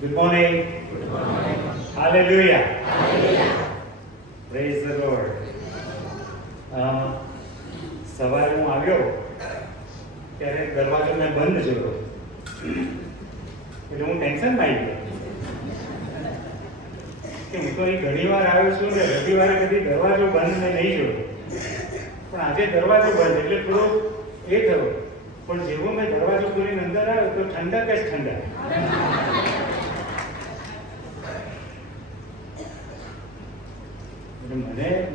Good morning. Hallelujah. Praise the Lord. સવારે હું આવ્યો ત્યારે દરવાજો મેં બંધ જોયો એટલે હું ટેન્શનમાં આવી ગયો કે હું તો અહીં ઘણી વાર આવ્યો છું ને રવિવારે કદી દરવાજો બંધ મેં નહીં જોયો, પણ આજે દરવાજો બંધ એટલે થોડો એ થયો. પણ જેવો મેં દરવાજો ખોલીને અંદર આવ્યો તો ઠંડક જ ઠંડક.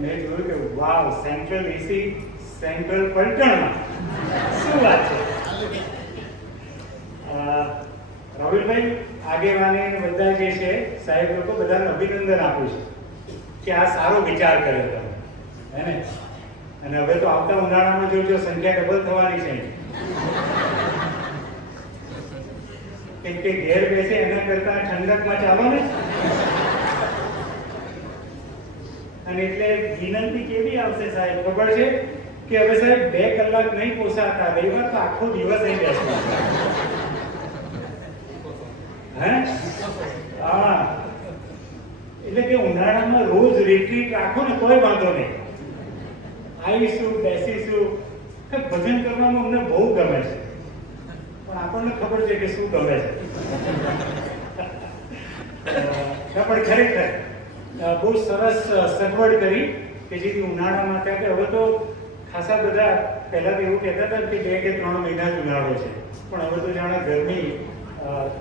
મેં જોયું કે વાવ, સેન્ટ્રલ એસી સેન્ટ્રલ પલટણમાં શું વાત છે. રાહુલભાઈ આગેવાને બધા જે છે સાહેબ લોકો બધાને અભિનંદન આપું છું કે આ સારો વિચાર કર્યો તમે, હે ને. અને હવે તો આવતા ઉનાળામાં જોજો સંખ્યા ડબલ થવાની છે, કેમ કે ઘેર બેસે એના કરતા ઠંડકમાં ચાલો ને. અને એટલે વિનંતી કેવી આવશે સાહેબ ખબર છે કે હવે સાહેબ 2 કલાક નહીં પોસાતા, રવિવાર તો આખો દિવસ અહીં બેસવા. હા, એટલે કે ઉનાળામાં રોજ રિટ્રીટ રાખો ને કોઈ વાંધો નહીં, આવીશું બેસીશું. ભજન કરવાનું અમને બહુ ગમે છે, પણ આપણને ખબર છે કે શું ગમે છે. પણ ખરેખર બહુ સરસ સગવડ કરી કે જેથી ઉનાળામાં, કારણ કે હવે તો ખાસા બધા પહેલા તો એવું કહેતા હતા કે 2 કે 3 મહિના જ ઉનાળો છે, પણ હવે તો જાણે ગરમી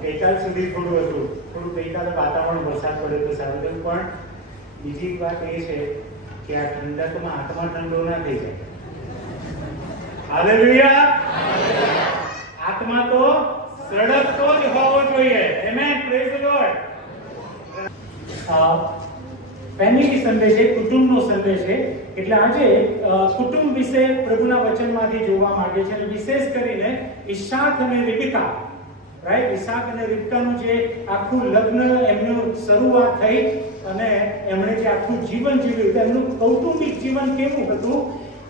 ગઈકાલ સુધી થોડું ગઈકાલે વાતાવરણ વરસાદ પડે તો સારું થયું. પણ બીજી વાત એ છે કે આ ઠંડકમાં આત્મા ઠંડો ના થઈ જાય. હાલેલુયા. આત્મા તો સળગતો જ હોવો જોઈએ. Amen. Praise the lord. Family Sunday છે, કુટુંબનો સન્ડે છે, એટલે આજે કુટુંબ વિશે પ્રભુના વચનમાંથી જોવા માંગે છે. અને વિશેષ કરીને ઈસાક અને રિબકા, રાઈટ, ઈસાક અને રિબકાનું જે આખું લગ્ન એમનું શરૂઆત થઈ અને એમણે જે આખું જીવન જીવ્યું, એમનું કૌટુંબિક જીવન કેવું હતું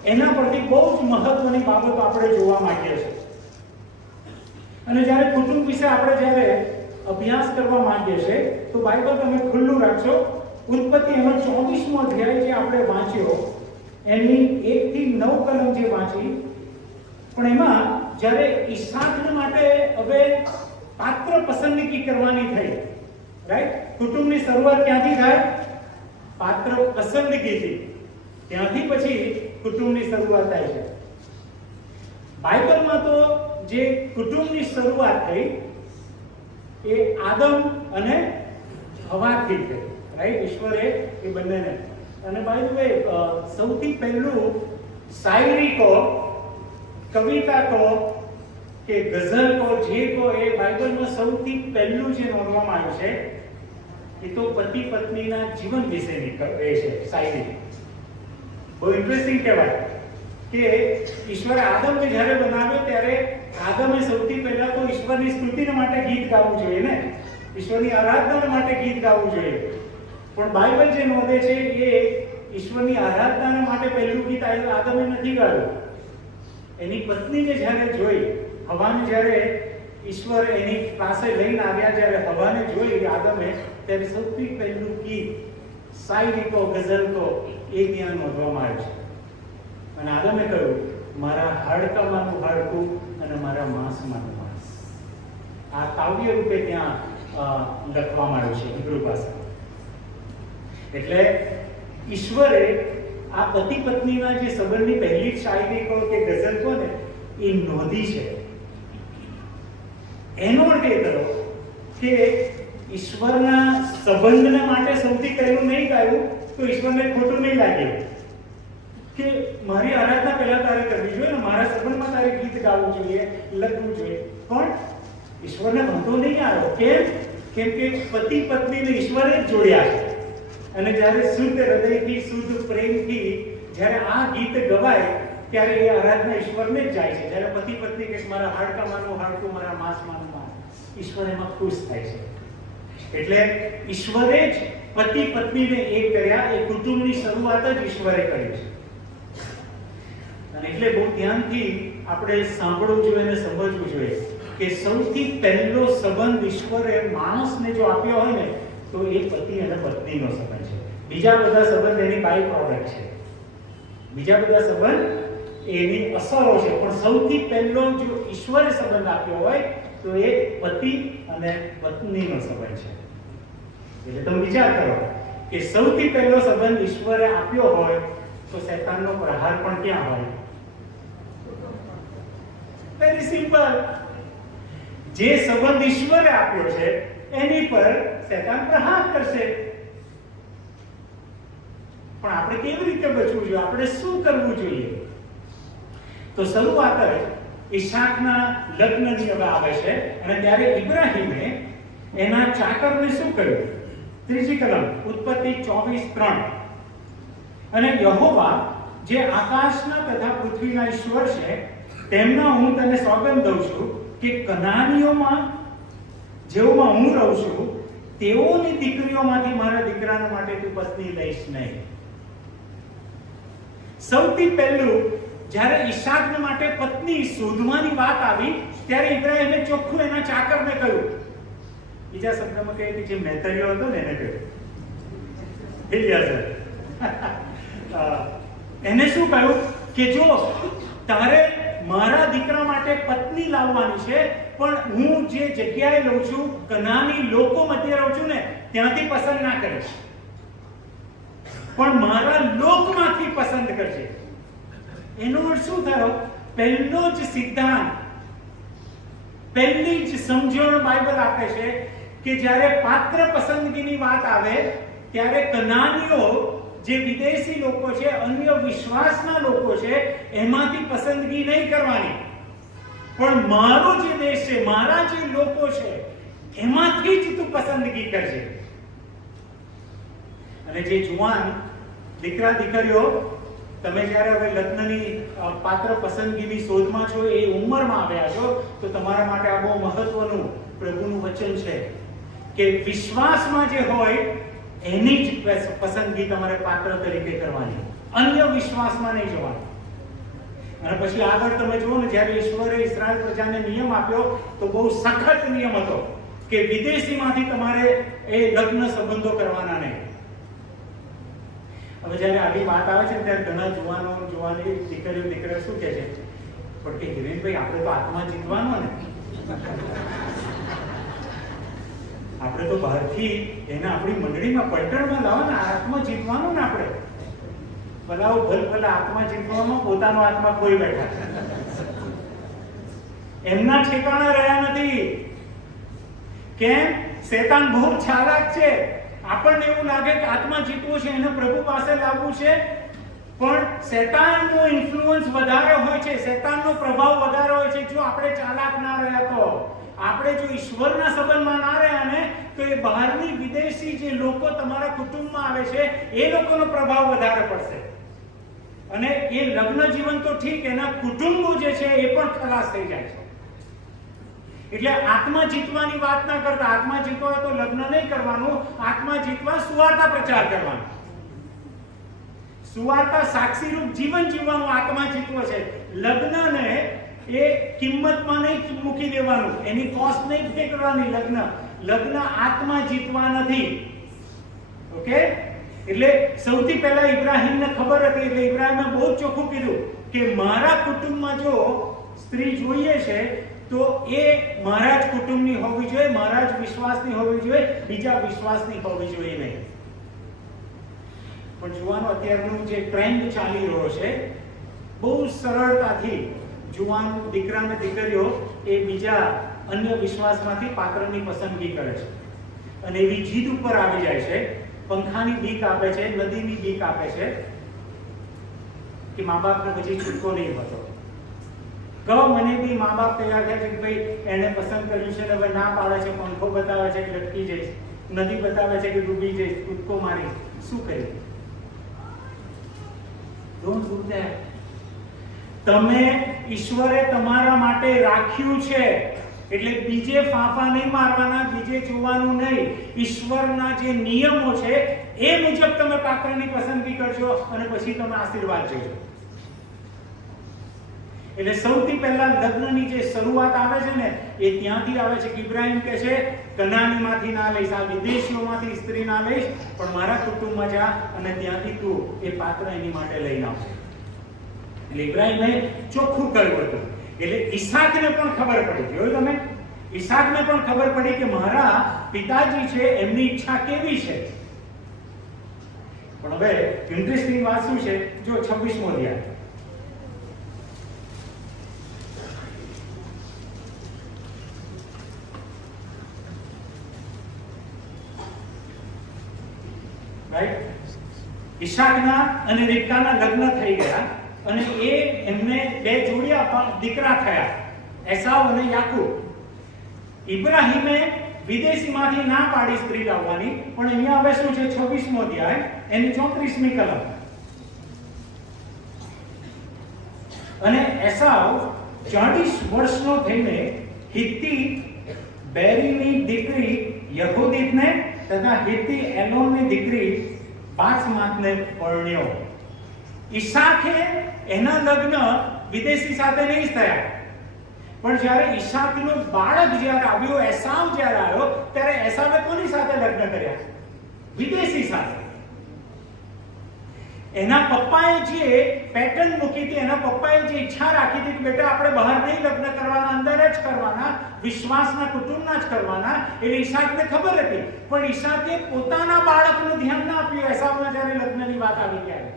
એના પરથી બહુ જ મહત્વની બાબતો આપણે જોવા માંગીએ છીએ. અને જ્યારે કુટુંબ વિશે આપણે જ્યારે અભ્યાસ કરવા માંગીએ છીએ તો બાઇબલ તમે ખુલ્લું રાખશો. ઉત્પત્તિ એનો 24મો અધ્યાય જે આપણે વાંચ્યો એની 1 થી 9 કલમ જે વાંચી, પણ એમાં જ્યારે ઈસાકને માટે હવે પાત્ર પસંદગી કરવાની થઈ, રાઈટ, કુટુંબની શરૂઆત ક્યાંથી થાય? પાત્ર પસંદગીથી. ત્યાંથી પછી કુટુંબની શરૂઆત થાય છે. બાઇબલમાં તો જે કુટુંબની શરૂઆત થઈ એ આદમ અને હવાથી થઈ, રાઈટ. ઈશ્વરે એ બંનેને, અને બાય ધ વે સૌથી પહેલું શાયરી કહો, કવિતા કહો કે ગઝલ કહો, જે કહો, એ બાઇબલમાં સૌથી પહેલું જે નોંધવામાં આવ્યું છે એ તો પતિ પત્નીના જીવન વિશેની એ છે શાયરી. બહુ ઇન્ટરેસ્ટિંગ કહેવાય કે ઈશ્વરે આદમને જ્યારે બનાવ્યો ત્યારે આદમે સૌથી પહેલા તો ઈશ્વરની સ્તુતિને માટે ગીત ગાવું જોઈએ ને, ઈશ્વરની આરાધના માટે ગીત ગાવું જોઈએ. પણ બાઇબલ જે નોંધે છે એ ઈશ્વરની આરાધના માટે પહેલું ગીત આદમે નથી ગાયું. એની પત્નીને જ્યારે જોઈ, હવાને જ્યારે ઈશ્વર એની પાસે લઈને આવ્યા, જ્યારે હવાને જોઈ આદમે, ત્યારે સૌથી પહેલું ગીત શાયરી કહો, ગઝલ કહો, એ ત્યાં નોંધવામાં આવ્યું છે. અને આદમે કહ્યું, મારા હાડકામાંનું હાડકું અને મારા માંસમાંનું માંસ. આ કાવ્ય રૂપે ત્યાં લખવામાં આવ્યું છે હિબ્રુ ભાષામાં. એટલે ઈશ્વરે આ પતિ પત્નીના જે સંબંધની પહેલી શાયરી કહો કે ગઝલ કહો ને એ નોંધી છે. એનો અર્થ એ થયો કે ઈશ્વરના સંબંધના માટે સૌથી પહેલું નહીં ગાયું તો ઈશ્વરને ખોટું નહીં લાગ્યું કે મારી આરાધના પહેલા તારે કરવી જોઈએ ને, મારા સંબંધમાં તારે ગીત ગાવું જોઈએ, લખવું જોઈએ. પણ ઈશ્વરને વાંધો નહીં આવ્યો. કેમ કે પતિ પત્નીને ઈશ્વરે જ જોડ્યા છે. અને જ્યારે શુદ્ધ હૃદયથી, શુદ્ધ પ્રેમથી જ્યારે આ ગીત ગવાય ત્યારે એ આરાધના ઈશ્વરને જ જાય છે. જ્યારે પતિ પત્ની કે મારા હાડકામાંનું હાડકું, મારા માંસમાંનું માંસ, ઈશ્વર એમાં ખુશ થાય છે. એટલે ઈશ્વરે જ પતિ પત્નીને એક કર્યા. એ કુટુંબની શરૂઆત જ ઈશ્વરે કરી છે. અને એટલે બહુ ધ્યાનથી આપણે સાંભળવું જોઈએ અને સમજવું જોઈએ કે સૌથી પહેલો સંબંધ ઈશ્વરે માણસને જો આપ્યો હોય ને તો એ પતિ અને પત્નીનો સંબંધ છે. બીજા બધા સંબંધ એની બાય પ્રોડક્ટ છે, બીજા બધા સંબંધ એની અસરો છે, પણ સૌથી પહેલો જો ઈશ્વરે સંબંધ આપ્યો હોય તો એ પતિ અને પત્નીનો સંબંધ છે. એટલે તમે વિચાર કરો કે સૌથી પહેલો સંબંધ ઈશ્વરે આપ્યો હોય તો શૈતાનનો પ્રહાર પણ ક્યાં હોય? Very simple. જે સંબંધ ઈશ્વરે આપ્યો છે એની પર શૈતાન પ્રહાર કરશે. પણ આપણે કેવી રીતે બચવું જોઈએ? આપણે શું કરવું જોઈએ? તો શરૂઆત ઈશાકના લગ્નની હવે આવે છે અને ત્યારે ઇબ્રાહીમે એના ચાકરને શું કર્યું? 3જી કલમ ઉત્પત્તિ 24:3. અને યહોવા જે આકાશના તથા પૃથ્વીના ઈશ્વર છે તેમના હું તને સોગંદ દઉં છું કે કનાનીઓમાં જેઓમાં હું રહું છું તેઓની દીકરીઓમાંથી મારા દીકરાના માટે તું પત્ની લઈશ નહીં. સૌથી પહેલું જ્યારે ઈશાકને માટે પત્ની શોધવાની વાત આવી ત્યારે ઇબ્રાહીમે ચોખ્ખું એના ચાકરને કહ્યું, બીજા શબ્દમાં કહે કે જે મહેતરીઓ હતો ને એને કહ્યું, એને શું કહ્યું કે જો તારે મારા દીકરા માટે પત્ની લાવવાની છે પણ હું જે જગ્યાએ લઉં છું કનાની લોકો મધ્ય રહું છું ને ત્યાંથી પસંદ ના કરીશ, પણ મારા લોકમાંથી પસંદ કરજે. એનો અર્થ શું થયો? પહેલો જ સિદ્ધાંત, પહેલી જ સમજણ બાઇબલ આપે છે કે જ્યારે પાત્ર પસંદગીની વાત આવે ત્યારે કનાનીઓ જે વિદેશી લોકો છે, અન્ય વિશ્વાસના લોકો છે, એમાંથી પસંદગી નહીં કરવાની, પણ મારો જે દેશ છે, મારા જે લોકો છે એમાંથી જ તું પસંદગી કરજે. અને જે જુવાન દીકરા દીકરીઓ તમે જ્યારે હવે લગ્નની પાત્ર પસંદગીની શોધમાં છો, એ ઉંમરમાં આવ્યા છો, તો તમારા માટે આ બહુ મહત્વનું પ્રભુનું વચન છે કે વિશ્વાસમાં જે હોય એની જ પસંદગી તમારે પાત્ર તરીકે કરવાની, અન્ય વિશ્વાસમાં નહીં જવાનું. અને પછી આગળ તમે જુઓ ને, જ્યારે ઈશ્વરે ઇસ્રાએલ પ્રજાને નિયમ આપ્યો તો બહુ સખત નિયમ હતો કે વિદેશીમાંથી તમારે એ લગ્ન સંબંધો કરવાના નહીં. હવે જ્યારે આવી વાત આવે છે ત્યારે ઘણા જુવાની દીકરીઓ શું કહે છે? પણ કે હિરેનભાઈ આપણે તો આત્મા જીતવાનો ને, આપણે તો બહારથી એને આપણી મંડળીમાં પલટણમાં લાવવાના, આત્મા જીતવાનો ને આપણે. ભલાઓ ભલા આત્મા જીતવામાં પોતાનો આત્મા ખોઈ બેઠા, એમના ઠેકાણા રહ્યા નથી. કેમ? શૈતાન બહુ ચાલાક છે. આપણને એવું લાગે કે આત્મા જીતવો છે, એને પ્રભુ પાસે લાવવું છે, પણ શૈતાનનો ઇન્ફ્લુઅન્સ વધારે હોય છે, શૈતાનનો પ્રભાવ વધારે હોય છે. જો આપણે ચાલાક ના રહ્યા તો, આપણે જો ઈશ્વરના સંબંધમાં ના રહ્યા ને, તો એ બહારની વિદેશી જે લોકો તમારા કુટુંબમાં આવે છે એ લોકોનો પ્રભાવ વધારે પડશે. અને એ લગ્ન જીવન તો ઠીક, એના કુટુંબો જે છે એ પણ ખલાસ થઈ જાય છે. એટલે આત્મા જીતવાની વાત ના કરતા, આત્મા જીતવા હોય તો લગ્ન નહીં કરવાનું, આત્મા જીતવા સુવાર્તા પ્રચાર કરવાનો, સુવાર્તા સાક્ષીરૂપ જીવન જીવવાનું આત્મા જીતવો છે. લગ્નને એ કિંમતમાં નહીં મૂકી દેવાનું, એની કોસ્ટ નહીં પે કરવાની. લગ્ન આત્મા જીતવા નથી. ઓકે? એટલે સૌથી પહેલા ઇબ્રાહીમને ખબર હતી, એટલે ઇબ્રાહીમે બહુ ચોખ્ખું કીધું કે મારા કુટુંબમાં જો સ્ત્રી જોઈએ છે તો એ મારા જ કુટુંબની હોવી જોઈએ, મારા જ વિશ્વાસની હોવી જોઈએ, બીજા વિશ્વાસની હોવી જોઈએ નહીં. પણ જુવાનો અત્યારનું જે ટ્રેન્ડ ચાલી રહ્યો છે, બહુ સરળતાથી જુવાન દીકરા અને દીકરીઓ એ બીજા અન્ય વિશ્વાસમાંથી પાત્રની પસંદગી કરે છે અને એવી જીદ ઉપર આવી જાય છે, પંખાની બીક આપે છે, નદીની બીક આપે છે કે મા બાપને પછી છૂટકો નહીં હોતો. કહો મને બી મા બાપ તૈયાર થાય છે કે ભાઈ એને પસંદ કર્યું છે ને હવે ના પાડે છે, પંખો બતાવે છે કે લટકી જઈશ, નદી બતાવે છે કે ડૂબી જઈશ, કૂદકો મારીશ, શું કરીએ? Don't do that. તમે ઈશ્વરે તમારા માટે રાખ્યું છે એટલે બીજે ફાંફા નહીં મારવાના, બીજે જોવાનું નહીં. ઈશ્વરના જે નિયમો છે એ મુજબ તમે પાત્રની પસંદગી કરજો અને પછી તમે આશીર્વાદ જોજો. એટલે સૌથી પહેલા લગ્નની જે શરૂઆત આવે છે ને એ ત્યાંથી આવે છે કે ઇબ્રાહિમ કહે છે કનાનીમાંથી ના લઈશ, આ વિદેશીઓમાંથી સ્ત્રી ના લઈશ, પણ મારા કુટુંબમાં જા અને ત્યાંથી તું એ પાત્ર એની માટે લઈને આવશે. એટલે ઇબ્રાહિમે ચોખ્ખું કહ્યું હતું. એટલે ઈસાકને પણ ખબર પડી, જોયું તમે, ઈસાકને પણ ખબર પડી કે મારા પિતાજી છે એમની ઈચ્છા કેવી છે. પણ હવે ઇન્ટરેસ્ટિંગ વાત શું છે, જો 26મો અધ્યાય, ઈશાકના અને રિબકાના લગ્ન થઈ ગયા અને એમને બે જોડિયા દીકરા થયા, એસાવ અને યાકૂબ. ઇબ્રાહીમે વિદેશીમાંથી ના પાડી સ્ત્રી લાવવાની, પણ અહીંયા હવે શું છે 26મો અધ્યાય એની 34મી કલમ. અને એસાવ 40 વર્ષનો થઈને હિત્તી બેરીની દીકરી યહૂદીતને તથા હિત્તી એલોનની દીકરી બાસમાતને પરણ્યો. ઈસાકે એના લગ્ન વિદેશી સાથે નહીં થયા, પણ જ્યારે ઈસાકનો બાળક જ્યારે આવ્યો, એસાવ જ્યારે આવ્યો, ત્યારે એસાવે કોની સાથે લગ્ન કર્યા? વિદેશી સાથે. એના પપ્પાએ જે પેટર્ન મૂકી હતી, એના પપ્પાએ જે ઈચ્છા રાખી હતી કે બેટા આપણે બહાર નહીં લગ્ન કરવાના, અંદર જ કરવાના, વિશ્વાસના કુટુંબના જ કરવાના, એટલે ઈસાકને ખબર હતી. પણ ઈસાકે પોતાના બાળકનું ધ્યાન ના આપ્યું એસાવના જ્યારે લગ્નની વાત આવી ત્યારે.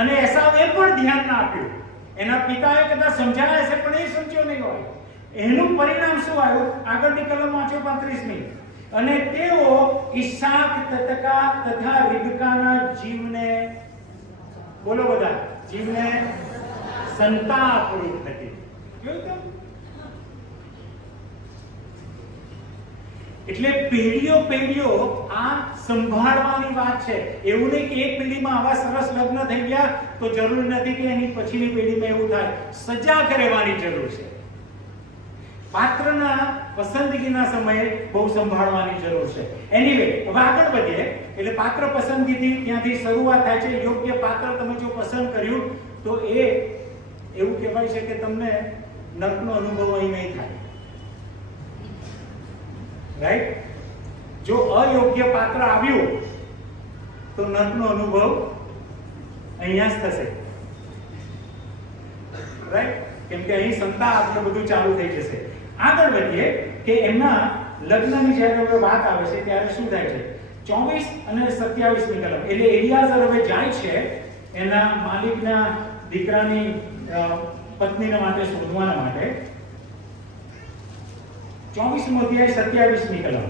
અને એસાવે પણ ધ્યાન ના આપ્યું. એના પિતાએ કદાચ સમજાવ્યા હશે પણ એ સમજ્યો નહીં હોય. એનું પરિણામ શું આવ્યું? આગળની કલમ વાંચો 35મી. અને તેઓ ઈસાક તથા રિબકાના જીવને, બોલો બધા, જીવને સંતાપરૂપ હતી. જોયું? એટલે પેઢીઓ આ સંભાળવાની વાત છે. એવું નહીં કે એક પેઢીમાં આવા સરસ લગ્ન થઈ ગયા તો જરૂર નથી કે એની પછીની પેઢીમાં એવું થાય. સજાગ રહેવાની જરૂર છે. પાત્રના પસંદગીના સમયે બહુ સંભાળવાની જરૂર છે. એનીવે, હવે આગળ વધીએ. એટલે પાત્ર પસંદગીથી ત્યાંથી શરૂઆત થાય છે. યોગ્ય પાત્ર તમે જો પસંદ કર્યું તો એ એવું કહેવાય છે કે તમને નર્કનો અનુભવ અહીં નહીં થાય. રાઈટ? જો અયોગ્ય પાત્ર આવ્યું તો નર્કનો અનુભવ અહીંયા જ થશે. રાઈટ? કેમ કે અહીં સંતાપ ને બધું ચાલુ થઈ જશે. આગળ વધીએ કે એમના લગ્નની જ્યારે હવે વાત આવે છે ત્યારે શું થાય છે? 24 અને 27મી કલમ. એટલે એલિયાઝર હવે જાય છે એના માલિકના દીકરાની પત્નીને માટે શોધવાના માટે. 24મો અધ્યાય 27મી કલમ.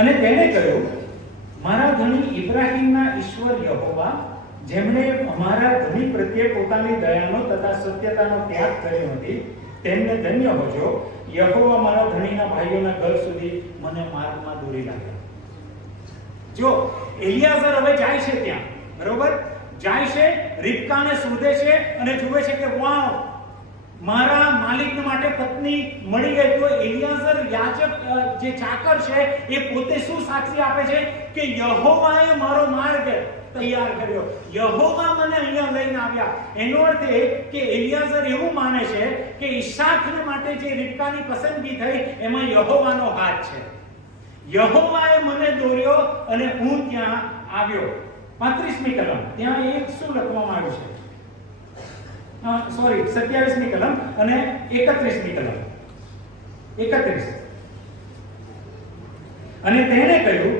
અને તેણે કહ્યું, મારા ધણી ઇબ્રાહીમના ઈશ્વર યહોવા, જેમણે અમારા ધણી પ્રત્યે પોતાની દયાનો તથા સત્યતાનો ત્યાગ કર્યો નથી, તેમને ધન્ય હોજો. યહોવા મારા ધણીના ભાઈઓના ઘર સુધી મને માર્ગમાં દોરી લાગ્યા. જો એલિયાઝર હવે જાય છે ત્યાં, બરોબર, જાય છે, રિબકાને શોધે છે અને જુએ છે કે વાવ, મારા માલિક માટે પત્ની મળી ગઈ. તો એલિયાઝર યાજક જે ચાકર છે એ પોતે શું સાક્ષી આપે છે કે યહોવાએ મારો માર્ગ તૈયાર કર્યો, યહોવા મને અહીંયા લઈને આવ્યા. એનો અર્થ એ કે એલિયાઝર એવું માને છે કે ઈસાકને માટે જે રિબકાની પસંદગી થઈ એમાં યહોવાનો હાથ છે. યહોવાએ મને દોર્યો અને હું ત્યાં આવ્યો. 35મી કલમ. ત્યાં એક શું લખવામાં આવ્યું છે? સોરી, 27મી કલમ અને 31મી કલમ. 31. અને તેણે કહ્યું,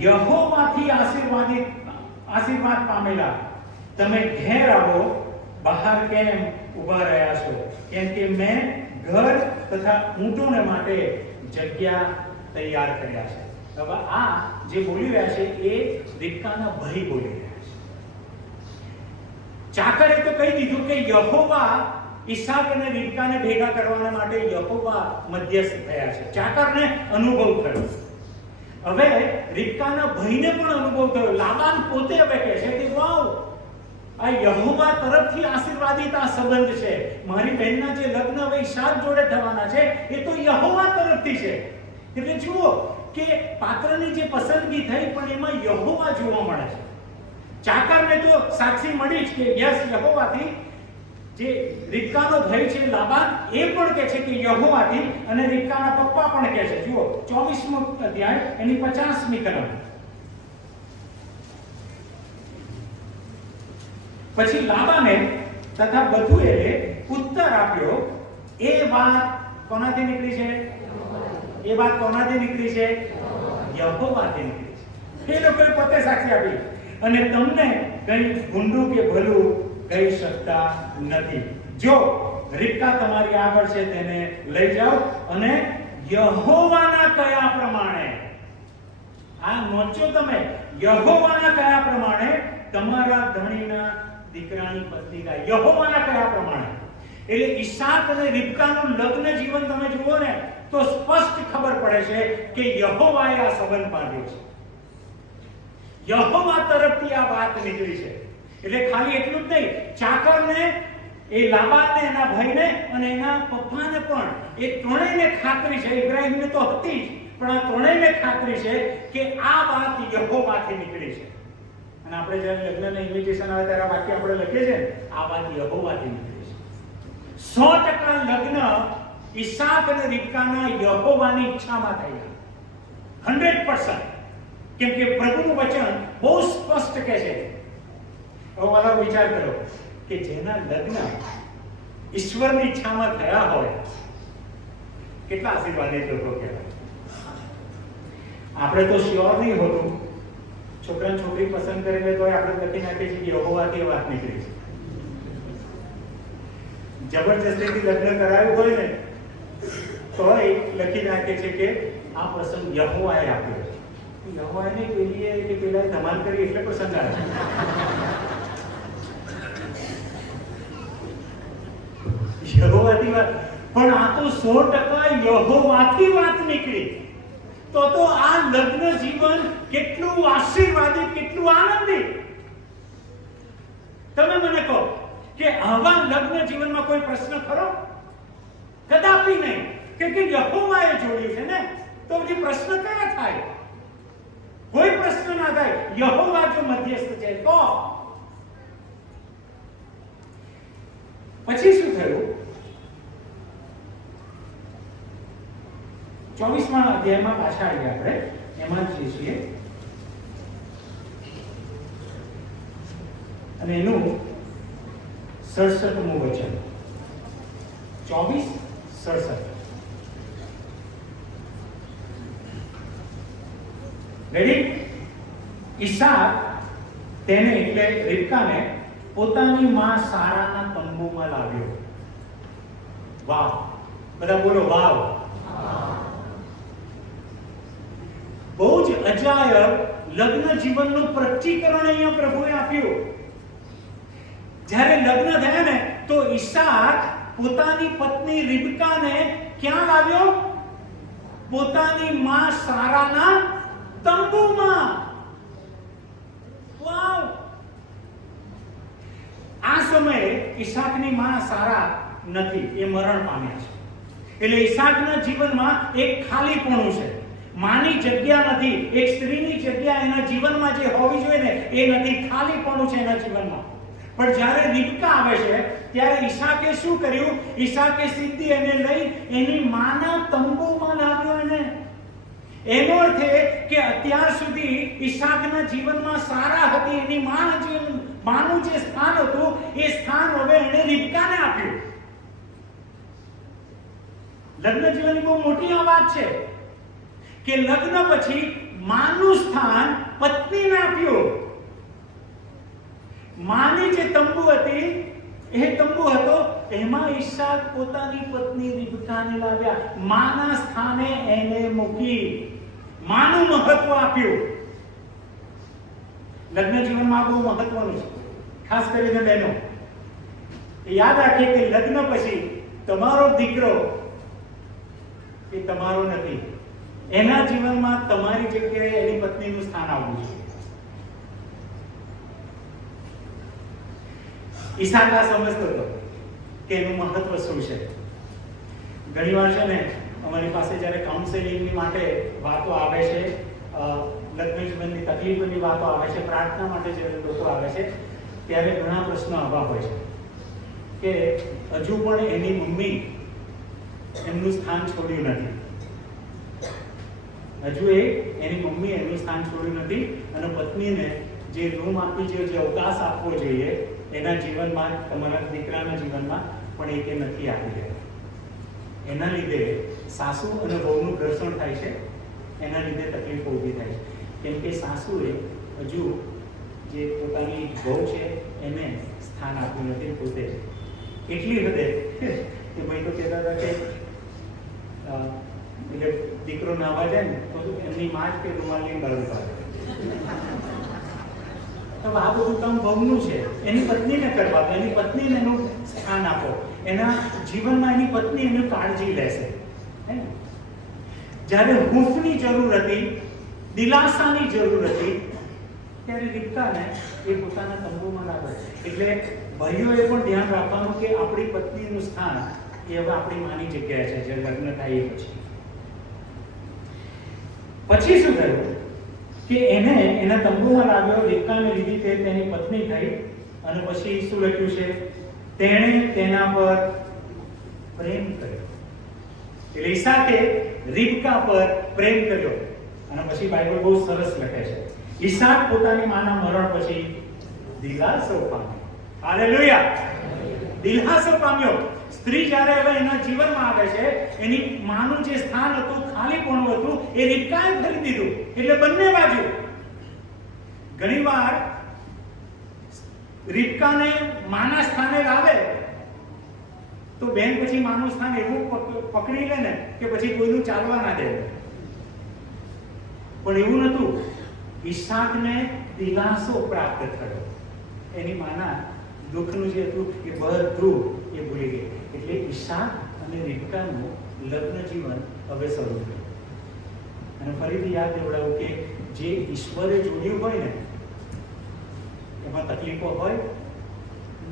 યહોવાથી આશીર્વાદ પામેલા તમે ઘેર આવો, બહાર કેમ ઊભા રહ્યા છો? કેમ કે મેં ઘર તથા ઊંટોને માટે જગ્યા તૈયાર કર્યા છે. હવે આ જે બોલી રહ્યા છે એ રિબકાના ભાઈ બોલી રહ્યા છે. ચાકરે તો કહી દીધું કે યહોવા ઈસાક અને રિબકાને ભેગા કરવાના માટે યહોવા મધ્યસ્થ થયા છે. ચાકરને અનુભવ થયો. હવે રિબકાના ભાઈને પણ અનુભવ થયો. લાબાન પોતે હવે કહે છે કે વાવ, આ યહોવા તરફથી આશીર્વાદિત આ સંબંધ છે. મારી બહેનના જે લગ્ન હવે ઈસાક જોડે થવાના છે એ તો યહોવા તરફથી છે. એટલે જુઓ કે પાત્રની જે પસંદગી થઈ પણ એમાં યહોવા જોવા મળે છે. ચાકરને તો સાક્ષી મળી જ કે યસ યહોવાથી જે રિબકાનો ભાઈ છે લાબાન એ પણ કહે છે કે યહોવાથી, અને રિબકાના પપ્પા પણ કહે છે. જુઓ 24મો અધ્યાય એની 50મી કલમ. પછી લાબાને તથા બધુએલે ઉત્તર આપ્યો, એ વાત કોનાથી નીકળી છે? એ વાત કોનાથી નીકળી છે? યહોવાથી નીકળી છે. એ લોકોએ પોતે સાક્ષી આપી, અને તમને કઈ ગુંડું કે ભલું કહી શકતા નથી. જો રિબકા તમારી આગળ છે તેને લઈ જાઓ, અને યહોવાના કયા પ્રમાણે, આ નોચો તમે, યહોવાના કયા પ્રમાણે તમારા ધણીના દીકરાની પત્ની થાય. યહોવાના કયા પ્રમાણે એટલે ઈસાક અને રિબકાનું લગ્ન જીવન તમે જુઓ ને તો સ્પષ્ટ ખબર પડે છે કે યહોવાએ આ સંબંધ બાંધ્યો છે. યહોવા તરફથી આ વાત નીકળી છે. એટલે ખાલી એટલું જ નહીં, ચાકરને, એ લાબાનને, એના ભાઈને અને એના પપ્પાને પણ, એ ત્રણેયને ખાતરી છે, ઇબ્રાહીમને તો હતી જ, પણ આ ત્રણેયને ખાતરી છે કે આ વાત યહોવાથી નીકળી છે. અને આપણે જ્યારે લગ્નના ઇન્વિટેશન આવે ત્યારે વાક્ય આપણે લખીએ છીએ, આ વાત યહોવાથી નીકળી છે. 100% લગ્ન ઈસાક અને રિબકાના યહોવાની ઈચ્છામાં થયા. 100%. કેમ કે પ્રભુનું વચન બહુ સ્પષ્ટ કહે છે. હવે વાલા વિચાર કરો કે જેના લગ્ન ઈશ્વરની ઈચ્છામાં થયા હોય, કેટલા આશીર્વાદિત લોકો કહેવાય. આપણે તો શ્યોર નહીં હોતું, છોકરા છોકરી પસંદ કરી લે તો આપણે લખી નાખીએ છીએ કે યહોવાથી વાત નીકળી છે. જબરજસ્તીથી લગ્ન કરાયું હોય ને તો લખી નાખે છે કે આ પ્રસંગ યહોવાએ આપ્યો છે. યહોવાએ નહીં, પેલીએ કે પેલાએ ધમાલ કરી એટલે પ્રસંગ આવ્યો. યહોવાથી વાત, પણ આ તો 100% યહોવાથી વાત નીકળી. તો આ લગ્ન જીવન કેટલું આશીર્વાદિત, કેટલું આનંદિત. તમે મને કહો કે આવા લગ્ન જીવનમાં કોઈ પ્રશ્ન ખરો? કદાપી નહીં. કે યહોવાએ જોડ્યું છે ને, તો પછી પ્રશ્ન કયા થાય? કોઈ પ્રશ્ન ના થાય. યહોવા જો મધ્યસ્થ છે તો. પછી શું થયું? 24મા અધ્યાયમાં પાછા આવીએ આપણે, એમાં જ છીએ, અને એનું 67મું વચન. 24:67. રેડી? ઈસાક તેને એટલે રિબકાને પોતાની માં સારાના તંબુમાં લાવ્યો. વાવ! બધા બોલો વાવ! બહુ જ અજાયબ લગ્ન જીવનનું પ્રતિકરણ અહીંયા પ્રભુએ આપ્યું. જ્યારે લગ્ન થયા ને તો ઈસાક પોતાની પત્ની રિબકાને ક્યાં લાવ્યો? પોતાની માં સારાના તંબુમાં. વાવ! આ સમયે ઈસાકની માં સારા નથી, એ મરણ પામ્યા છે. એટલે ઈસાકના જીવનમાં એક ખાલીપણું છે. માની જગ્યા નથી, એક સ્ત્રીની જગ્યા એના જીવનમાં જે હોવી જોઈએ ને એ નથી, ખાલીપણું છે એના જીવનમાં. પણ જ્યારે રિબકા આવે છે ત્યારે ઈસાકે શું કર્યું? ઈસાકે સીધી એને લઈ એની માના તંબુમાં લાવ્યો. એનો અર્થ એ કે અત્યાર સુધી ઈસાકના જીવનમાં સારા હતી, એની માનું જે સ્થાન હતું એ સ્થાન હવે એને રિબકાને આપ્યું. લગ્ન જીવનની બહુ મોટી આ વાત છે કે લગ્ન પછી માનું સ્થાન પત્નીને આપ્યું. માની જે તંબુ હતી એ તંબુ હતો, એમાં ઈસાક પોતાની પત્ની રિબકાને લાવ્યા. માના સ્થાને એને મૂકી, માનું મહત્વ આપ્યું. લગ્ન જીવનમાં બહુ મહત્વનું છે, ખાસ કરીને બહેનો યાદ રાખીએ કે લગ્ન પછી તમારો દીકરો એ તમારો નથી. એના જીવનમાં તમારી જગ્યાએ એની પત્નીનું સ્થાન આવવું જોઈએ. ઈસાક આ સમજતો હતો કે એનું મહત્વ શું છે. ઘણીવાર છે ને અમારી પાસે જ્યારે કાઉન્સેલિંગની માટે વાતો આવે છે લગ્ન જીવનની તકલીફોની વાતો આવે છે, પ્રાર્થના માટે જ્યારે લોકો આવે છે ત્યારે ઘણા પ્રશ્નો આવા હોય છે કે હજુ પણ એની મમ્મી એમનું સ્થાન છોડ્યું નથી, હજુ એની મમ્મી એનું સ્થાન છોડ્યું નથી અને પત્નીને જે રૂમ આપવી જોઈએ, જે અવકાશ આપવો જોઈએ એના જીવનમાં, તમારા દીકરાના જીવનમાં પણ એ કે નથી આપી રહ્યા. એના લીધે સાસુ અને વહુનું ઘર્ષણ થાય છે, એના લીધે તકલીફો ઊભી થાય છે. કેમ કે સાસુએ હજુ જે પોતાની વહુ છે એને સ્થાન આપ્યું નથી પોતે. એટલી હદે કે ભાઈ તો કહેતા હતા કે એટલે દીકરો નાવા જાય ને તો એમની માં જ કે રૂમાલની ગળું પાડે. તો આ બધું કામ વહુનું છે, એની પત્નીને કરવા દો, એની પત્નીને એનું સ્થાન આપો, એના જીવનમાં એની પત્ની એની કાળજી લેશે. જ્યારે હૂંફની જરૂર હતી, દિલાસાની જરૂર હતી, ત્યારે રીબકાને એ પોતાના તંબુમાં લાવે. એટલે ભાઈઓએ પણ ધ્યાન રાખવાનું કે આપણી પત્નીનું સ્થાન એ હવે આપણી માની જગ્યાએ છે જે લગ્ન થાય એ પછી શું થયું કે એને એના તંબુમાં લાવ્યો, રીબકાને લીધી, તે તેની પત્ની થઈ. અને પછી શું લખ્યું છે? તેણે તેના પર પ્રેમ કર્યો. એટલે ઈસાકે રીબકા પર પ્રેમ કર્યો. અને પછી બાઇબલ બહુ સરસ લખે છે, ઈસાક પોતાની માના મરણ પછી દિલાસો પામ્યો. હાલેલુયા! દિલાસો પામ્યો. સ્ત્રી જ્યારે હવે એના જીવનમાં આવે છે, એની માનું જે સ્થાન હતું, ખાલીપણું હતું, એ રીબકાએ ભરી દીધું. એટલે બંને બાજુ ઘણીવાર રીબકાને માના સ્થાને લાવે તો બેન પછી માનું સ્થાન એવું પકડી લે ને કે પછી કોઈનું ચાલવા ના દે. પણ એવું નતું. ઈસાકને દિલાસો પ્રાપ્ત થયો. એની માના દુઃખનું જે હતું એ બધું એ ભૂલી ગઈ. એટલે ઈસાક અને રીબકાનું લગ્ન જીવન હવે શરૂ થયું. અને ફરીથી યાદ દેવડાવું કે જે ઈશ્વરે જોડ્યું હોય ને એમાં તકલીફો હોય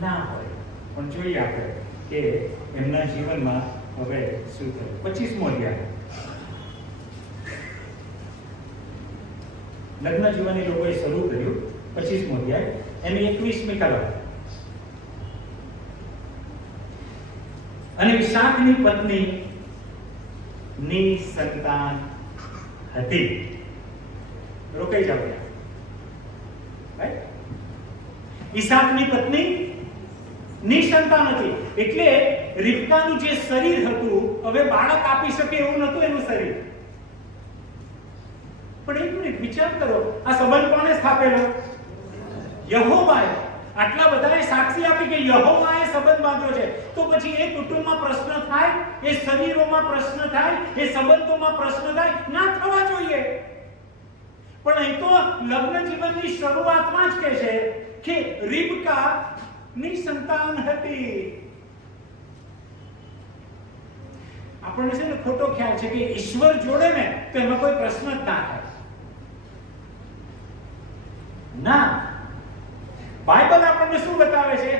ના હોય, પણ જોઈએ આપણે કે એમના જીવનમાં હવે શું થયું. 25મો અધ્યાય લગ્ન જીવન એ લોકોએ શરૂ કર્યું. 25મો અધ્યાય એની 21મી કલમ. અને ઈસાકની પત્ની નિસંતાન હતી. રોકાઈ જાવ ત્યાં. ઈસાકની પત્ની નિસંતાન હતી. એટલે રીબકાનું જે શરીર હતું હવે બાળક આપી શકે એવું નતું એનું શરીર. પણ એક મિનિટ વિચાર કરો, આ સંબંધ કોણે સ્થાપેલો? યહોવાએ. આટલા બધાએ સાક્ષી આપી કે યહોવાએ સંબંધ બાંધ્યો છે. તો પછી એ કુટુંબમાં પ્રશ્ન થાય, એ શરીરોમાં પ્રશ્ન થાય, એ સંબંધોમાં પ્રશ્ન થાય? ના થવા જોઈએ. પણ અહીં તો લગ્ન જીવનની શરૂઆતમાં જ કહે છે કે રીબકા ની સંતાન હતી. આપણને છે ને ખોટો ખ્યાલ છે કે ઈશ્વર જોડે ને તો એમાં કોઈ પ્રશ્ન જ ના થાય. ના, બાઇબલ આપણને શું બતાવે છે?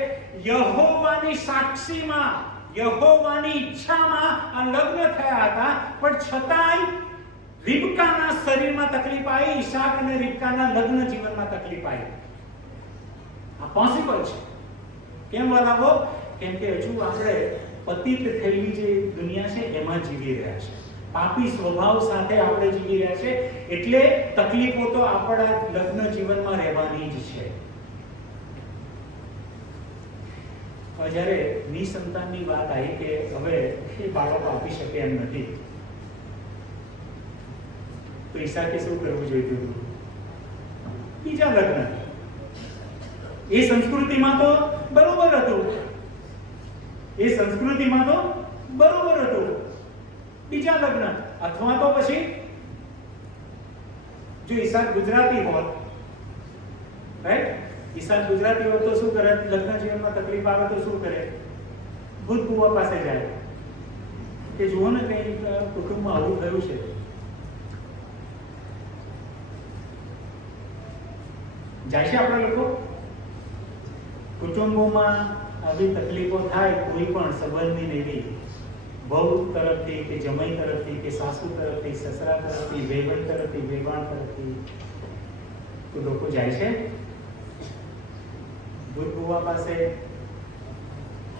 યહોવાની સાક્ષીમાં, યહોવાની ઈચ્છામાં આ લગ્ન થયા હતા, પણ છતાંય રીબકાના શરીરમાં તકલીફ આવી, ઈસાક અને રીબકાના લગ્ન જીવનમાં તકલીફ આવી. આ પોસિબલ છે. કેમ બનાવો? કેમ કે હજુ આપણે પતિત થયેલી જે દુનિયા છે એમાં જીવી રહ્યા છે. પાપી સ્વભાવ સાથે આપણે જીવી રહ્યા છે. એટલે તકલીફો તો આપણા લગ્ન જીવનમાં રહેવાની જ છે. જ્યારે નિસંતાનની વાત આવી કે હવે એ બાળકો આપી શકે એમ નથી, તો ઈસાકે શું કરવું જોઈતું હતું? બીજા લગ્ન. એ સંસ્કૃતિમાં તો બરોબર હતું, એ સંસ્કૃતિમાં તો બરોબર હતું બીજા લગ્ન. અથવા તો પછી જો ઈસાક ગુજરાતી હોત, રાઈટ, ઈસાક ગુજરાતી હોત તો શું કરે? લગ્ન જીવનમાં તકલીફ આવે તો શું કરે? ભૂત ભુવા પાસે જાય કે જુઓ ને કઈ કુટુંબમાં આવું થયું છે. જાય છે આપણા લોકો કુટુંબોમાં આવી તકલીફો થાય, કોઈ પણ સંબંધની એવી વહુ તરફથી કે જમાઈ તરફથી કે સાસુ તરફથી, સસરા તરફથી, વેવાણ તરફથી, વેવાણ તરફથી તો લોકો જાય છે ભૂત બુવા પાસે.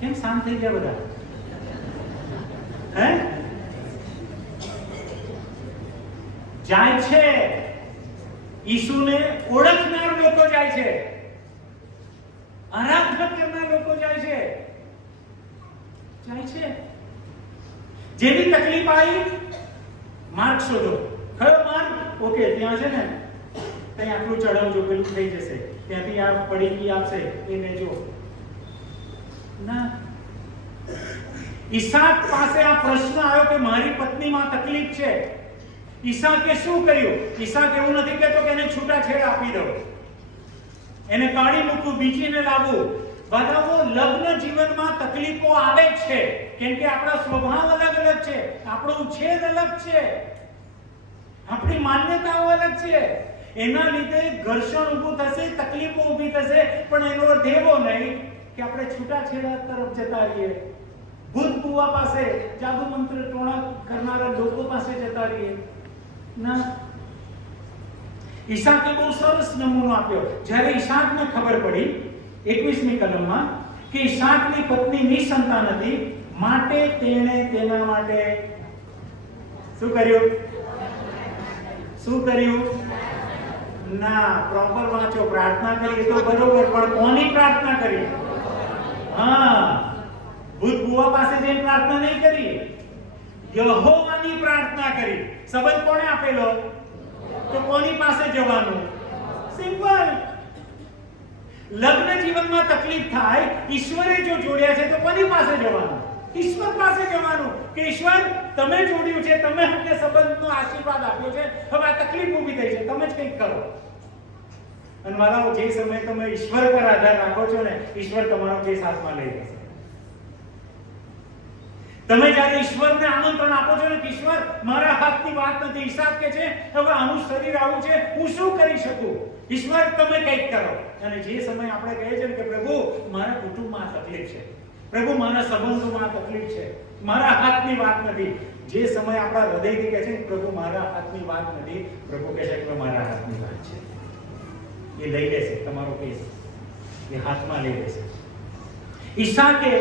કેમ શાંત થઈ ગયા બધા? હે? જાય છે. ઈસુને ઓળખનાર લોકો જાય છે, આરાધના કરનાર લોકો જાય છે. જેવી તકલીફ આવી, માર્ગ શોધો. કયો માર્ગ? ઓકે, ત્યાં છે ને ત્યાં આટલું ચડાવજો, પેલું થઈ જશે, ત્યાંથી આ પડીકી આપશે એને જો ના. ઈસાક પાસે આ પ્રશ્ન આવ્યો કે મારી પત્નીમાં તકલીફ છે. ઈસાકે શું કર્યું? ઈસાક એવું નથી કહેતો કે એને છૂટાછેડા આપી દો, એને કાઢી મૂકવું, બીજીને લાવવું. બધાઓ લગ્ન જીવનમાં તકલીફો આવે છે કેમ કે આપણા સ્વભાવ અલગ અલગ છે, આપણો ઉછેર અલગ છે, આપણી માન્યતાઓ અલગ છે. એના લીધે ઘર્ષણ ઊભું થશે, તકલીફો ઊભી થશે, પણ એનો અર્થ એવો નહીં કે આપણે છૂટાછેડા તરફ જતા રહીએ, ભૂત બુવા પાસે, જાદુ મંત્ર ટોણા કરનારા લોકો પાસે જતા રહીએ. ના. ઈસાકે બહુ સરસ નમૂનો આપ્યો. જ્યારે ઈસાકને ખબર પડી 21મી કલમમાં કે ઈસાકની પત્ની નિસંતાન હતી, માટે તેણે તેના માટે શું કર્યું? ના, પ્રોપર વાંચો. પ્રાર્થના કરી તો બરોબર, પણ કોની પ્રાર્થના કરી? હા, ભૂત બુવા પાસે જઈને પ્રાર્થના નહીં કરી, યહોવાની પ્રાર્થના કરી. સંબંધ કોણે આપેલો? તો કોની પાસે જવાનું? સિમ્પલ. લગ્ન જીવનમાં તકલીફ થાય, ઈશ્વરે જો જોડ્યા છે તો કોની પાસે જવાનું? ઈશ્વર પાસે જવાનું કે ઈશ્વર તમે જોડ્યું છે, તમે અમને સંબંધનો આશીર્વાદ આપ્યો છે, હવે આ તકલીફ ઊભી થઈ છે, તમે જ કંઈક કરો. અને મારા જે સમય તમે ઈશ્વર પર આધાર રાખો છો ને, ઈશ્વર તમારો કેસ હાથમાં લઈ લેશે. તમે જ્યારે ઈશ્વરને આમંત્રણ આપો છો ને કે ઈશ્વર મારા હાથની વાત નથી, ઈસાક કે છે હવે આનું શરીર આવું છે, હું શું કરી શકું? ઈશ્વર તમે કંઈક કરો. અને જે સમય આપણે કહીએ છીએ કે પ્રભુ મારા કુટુંબમાં તકલીફ છે, પ્રભુ મારા સંબંધોમાં તકલીફ છે, મારા હાથની વાત નથી, જે સમય આપણા હૃદયથી કહે છે કે પ્રભુ મારા હાથની વાત નથી, પ્રભુ કહે છે કે મારા હાથની વાત છે, એ લઈ લેશે તમારો કેસ, એ હાથમાં લઈ લેશે. ઈસાકે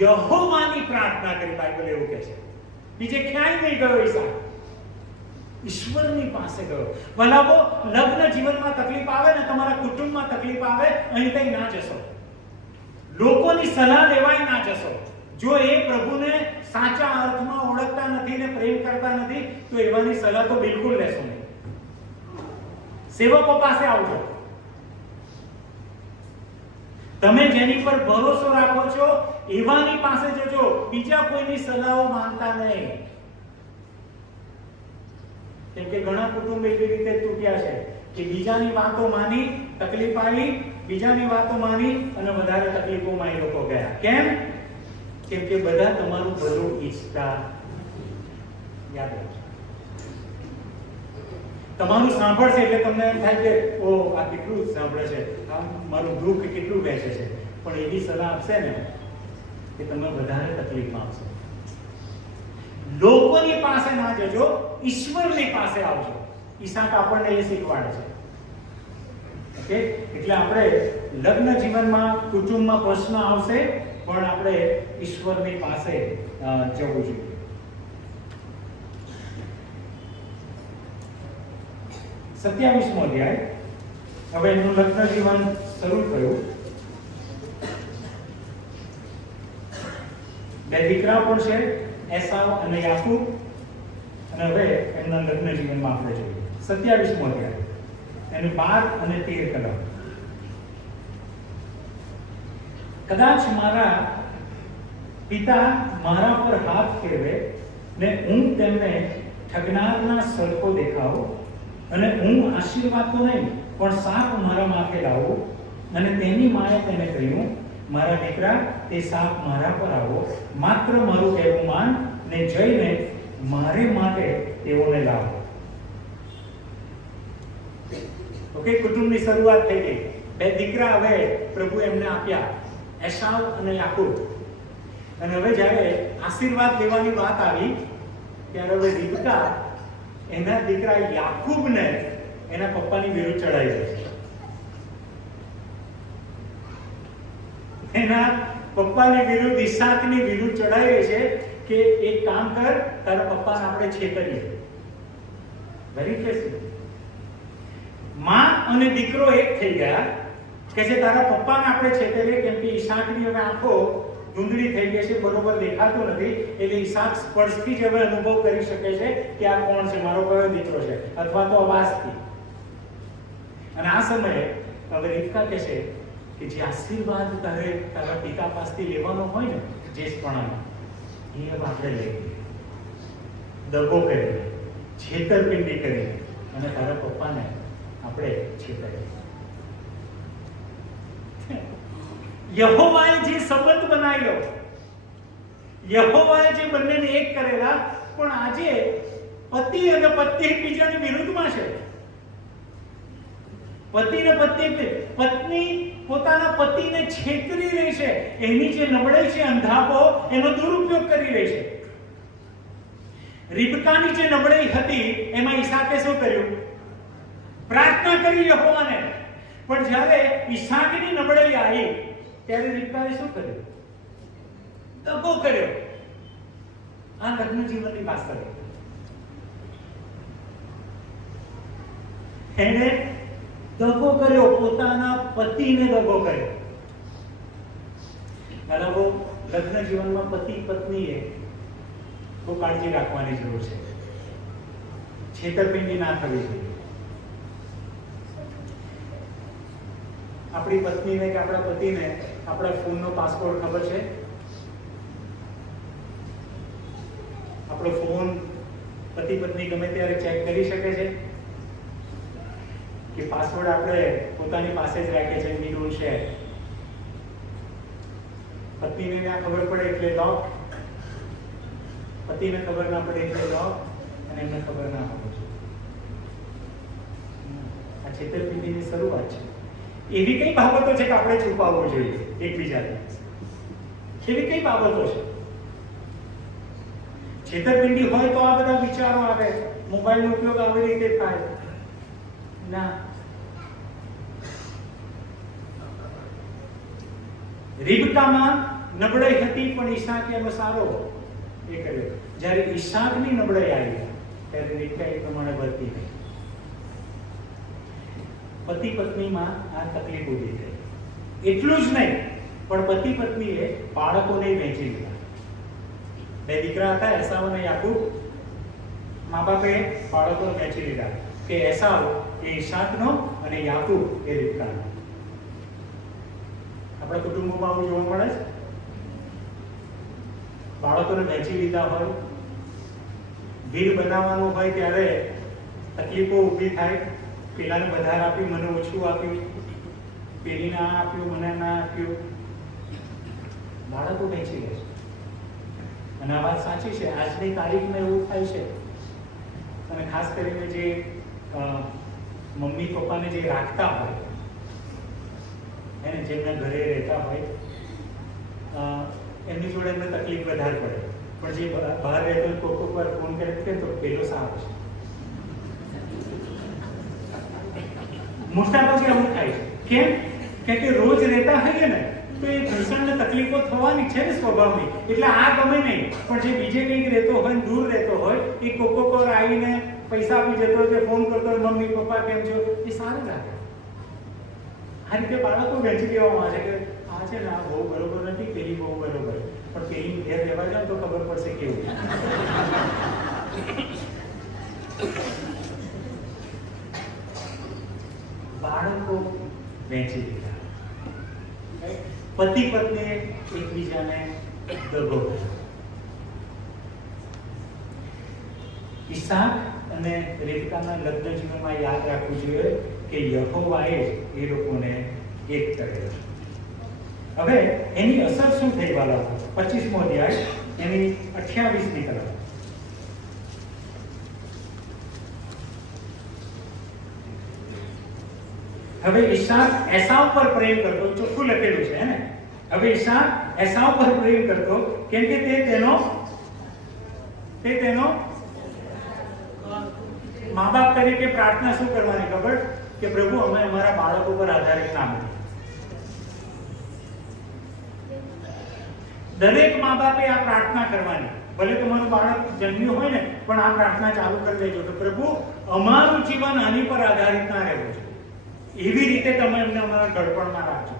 યહોવાની પ્રાર્થના કરી, બાઇબલ એવું કહે છે. બીજે ક્યાંય નહીં ગયો ઈસાક, ઈશ્વરની પાસે ગયો. ભલાવો લગ્ન જીવનમાં તકલીફ આવે ને, તમારા કુટુંબમાં તકલીફ આવે, અહીં કઈ ના જશો, લોકોની સલાહ લેવાય ના જશો. જો એ પ્રભુને સાચા અર્થમાં ઓળખતા નથી ને પ્રેમ કરતા નથી, તો એવાની સલાહ તો બિલકુલ લેશો નહીં. સેવકો પાસે આવજો. તમે જેની પર ભરોસો રાખો છો એવાની પાસે જજો, બીજા કોઈની સલાહો માનતા નહીં. કેમ કે ઘણા કુટુંબ એવી રીતે તૂટ્યા છે કે બીજાની વાતો માની, તકલીફ આવી, બીજાની વાતો માની અને વધારે તકલીફોમાં એ લોકો ગયા. કેમ? કેમ કે બધા તમારું ભલું ઈચ્છતા. યાદ રાખજો, તમારું સાંભળશે એટલે તમને એમ થાય કે ઓ આ કેટલું સાંભળે છે, આ મારું દુઃખ કેટલું વહેંચે છે, પણ એવી સલાહ આપશે ને કે તમે વધારે તકલીફમાં આવશો. લોકોની પાસે ના જજો, ઈશ્વરની પાસે આવજો. ઈસાક આપણને એ શીખવાડે છે. ઓકે, એટલે આપણે લગ્ન જીવનમાં કુટુંબમાં પ્રશ્ન આવશે, પણ આપણે ઈશ્વરની પાસે જવું જોઈએ. સત્યાવીસમો અધ્યાય. હવે એનું લગ્ન જીવન શરૂ થયું. બે દીકરા પણ છે, એસાવ અને યાકૂબ. અને હવે એમના લગ્ન જીવનમાં આપણે જોઈએ 27મો અધ્યાય, એનું 12 અને 13 કલમ. કદાચ મારા પિતા મારા પર હાથ ફેરવે ને હું તેમને ઠગનારના સરખો દેખાવો, અને હું આશીર્વાદ તો નહીં પણ સાપ મારા માથે લાવું. અને તેની માએ તેને કહ્યું, મારા દીકરા, તે સાપ મારા પર આવો, માત્ર મારું કહેવું માન ને જઈને મારે માટે તેઓને લાવો. ઓકે, કુટુંબની શરૂઆત થઈ ગઈ. બે દીકરા હવે પ્રભુ એમને આપ્યા, એસાવ અને યાકૂબ. અને હવે જ્યારે આશીર્વાદ લેવાની વાત આવી ત્યારે હવે રિબકા એના દીકરા યાકૂબને એના પપ્પાની વિરુદ્ધ ચડાઈ દે છે. એના પપ્પાની વિરુદ્ધ, ઈસાકની વિરુદ્ધ ચડાઈ રહી છે કે એક કામ કર, તારા પપ્પાને આપણે છેતરીએ. Very interesting. માં અને દીકરો એક થઈ ગયા કે જે તારા પપ્પાને આપણે છેતરીએ, કેમ કે ઈસાકની હવે આંખો ધૂંધળી થઈ ગઈ છે, બરોબર દેખાતો નથી. એટલે ઈસાક સ્પર્શથી જ હવે અનુભવ કરી શકે છે કે આ કોણ છે, મારો કયો દીકરો છે, અથવા તો અવાજથી. અને આ સમયે હવે રિબકા કહે છે કે જે આશીર્વાદ તારે તારા પિતા પાસેથી લેવાનો હોય ને, જેસપણાનો, એ હવે આપણે લઈએ. દગો કરીને, છેતરપિંડી કરીને અને તારા પપ્પાને આપણે છેતરીએ. યહોવાએ જે સંબંધ બનાવ્યો, યહોવાએ જે બંનેને એક કરેલા, પણ આજે પતિ અને પત્ની એકબીજાની વિરુદ્ધમાં છે. પતિને પત્ની પોતાના પતિને છેતરી રહી છે. એની જે નબળાઈ છે, અંધાપો, એનો દુરુપયોગ કરી રહી છે. રિબકાની જે નબળાઈ હતી એમાં ઈસાકે શું કર્યું? પ્રાર્થના કરી યહોવાને. પણ જ્યારે ઈસાકની નબળાઈ આવી ત્યારે રિબકાએ શું કર્યું? દગો કર્યો. આ લગ્ન જીવનની પાછળ એને દગો કર્યો, પોતાના પતિને દગો કર્યો. બરાબર. લગ્ન જીવનમાં પતિ પત્નીએ બહુ કાળજી રાખવાની જરૂર છે. છેતરપિંડી ના થવી જોઈએ. આપણી પત્નીને કે આપણા પતિને આપણા ફોનનો પાસવર્ડ ખબર છે? આપણો ફોન પતિ પત્ની ગમે ત્યારે ચેક કરી શકે છે કે પાસવર્ડ આપણે પોતાની પાસે જ રાખીએ છીએ, વી ડોન્ટ શેર. પત્નીને ના ખબર પડે એટલે લોક, પતિને ખબર ના પડે એટલે લોક, અને એમને ખબર ના હોવું જોઈએ. આ છેતરપિંડીની શરૂઆત છે. એવી કઈ બાબતો છે કે આપણે છુપાવવું જોઈએ એકબીજાને? એવી કઈ બાબતો છે? છેતરપિંડી હોય તો આ બધા વિચારો આવે, મોબાઈલનો ઉપયોગ આવી રીતે થાય ના. રિબકામાં નબળાઈ હતી, પણ ઈસાકે એનો સારો એ કર્યો. જ્યારે ઈસાકની નબળાઈ આવી ત્યારે રિબકા એ પ્રમાણે વર્તી ગઈ. પતિ પત્નીમાં આ તકલીફ ઊભી થઈ. એટલું જ નહીં, પણ પતિ પત્નીએ બાળકોને વહેંચી લીધા. બે દીકરા હતા, એસાવ અને યાકૂબ. મા બાપે બાળકોને વહેંચી લીધા કે એસાવ એ ઈસાકનો અને યાકૂબ એ રિબકાનો. આપણા કુટુંબોમાં આવું જોવા મળે છે. બાળકોને વહેંચી લીધા હોય, વીર બનાવવાનું હોય ત્યારે તકલીફો ઊભી થાય. પેલાને વધારે આપ્યું, મને ઓછું આપ્યું, પેલીને આ આપ્યું, મને ના આપ્યું. બાળકો વહેંચી લે છે. અને આ વાત સાચી છે. આજની તારીખમાં એવું થાય છે. અને ખાસ કરીને જે મમ્મી પપ્પાને જે રાખતા હોય, એને જેમના ઘરે રહેતા હોય, એમની જોડે એમને તકલીફ વધારે પડે. પણ જે બહાર રહેતો હોય, કોક વાર ફોન કરે તો પેલો સારો છે. મોટા ભાગે આવું થાય છે. કેમ કે રોજ રહેતા હોઈએ ને તો એ ભીષણ તકલીફો થવાની છે ને સ્વભાવની. એટલે આ ગમે નહીં, પણ જે બીજે કંઈક રહેતો હોય, દૂર રહેતો હોય, એ કોક વાર આવીને પૈસા આપી જતો હોય, ફોન કરતો હોય, મમ્મી પપ્પા કેમ છો, એ સારું લાગે. આ રીતે બાળકો વહેંચી દેવામાં આવે છે કે આ છે ને આ બહુ બરોબર નથી, પેલી બહુ બરોબર, પણ પેલી ઘેર રહેવા જાવ તો ખબર પડશે કેવું. બાળકો વહેંચી દીધા. પતિ પત્ની એકબીજાને દગો. ઈસાક અને રિબકાના લગ્ન જીવનમાં યાદ રાખવું જોઈએ કે યહોવાએ એ લોકોને એક કરેલો. હવે એની અસર શું થઈ વાલા? 25મો અધ્યાય એની 28મી કલમ. હવે ઈસાક એસાવ પર પ્રેમ કરતો, ચોખ્ખું લખેલું છે ને. હવે ઈસાક એસાવ પર પ્રેમ કરતો, કેમ કે તે તેનો મા બાપ તરીકે પ્રાર્થના શું કરવાની ખબર કે પ્રભુ અમે અમારા બાળકો પર આધારિત ના બનીએ. દરેક મા બાપે આ પ્રાર્થના કરવાની. ભલે તમારું બાળક જન્મ્યું હોય ને પણ આ પ્રાર્થના ચાલુ કરી દેજો કે પ્રભુ અમારું જીવન આની પર આધારિત ના રહેવું જોઈએ. એવી રીતે તમે એમને અમારા ગળપણમાં રાખજો.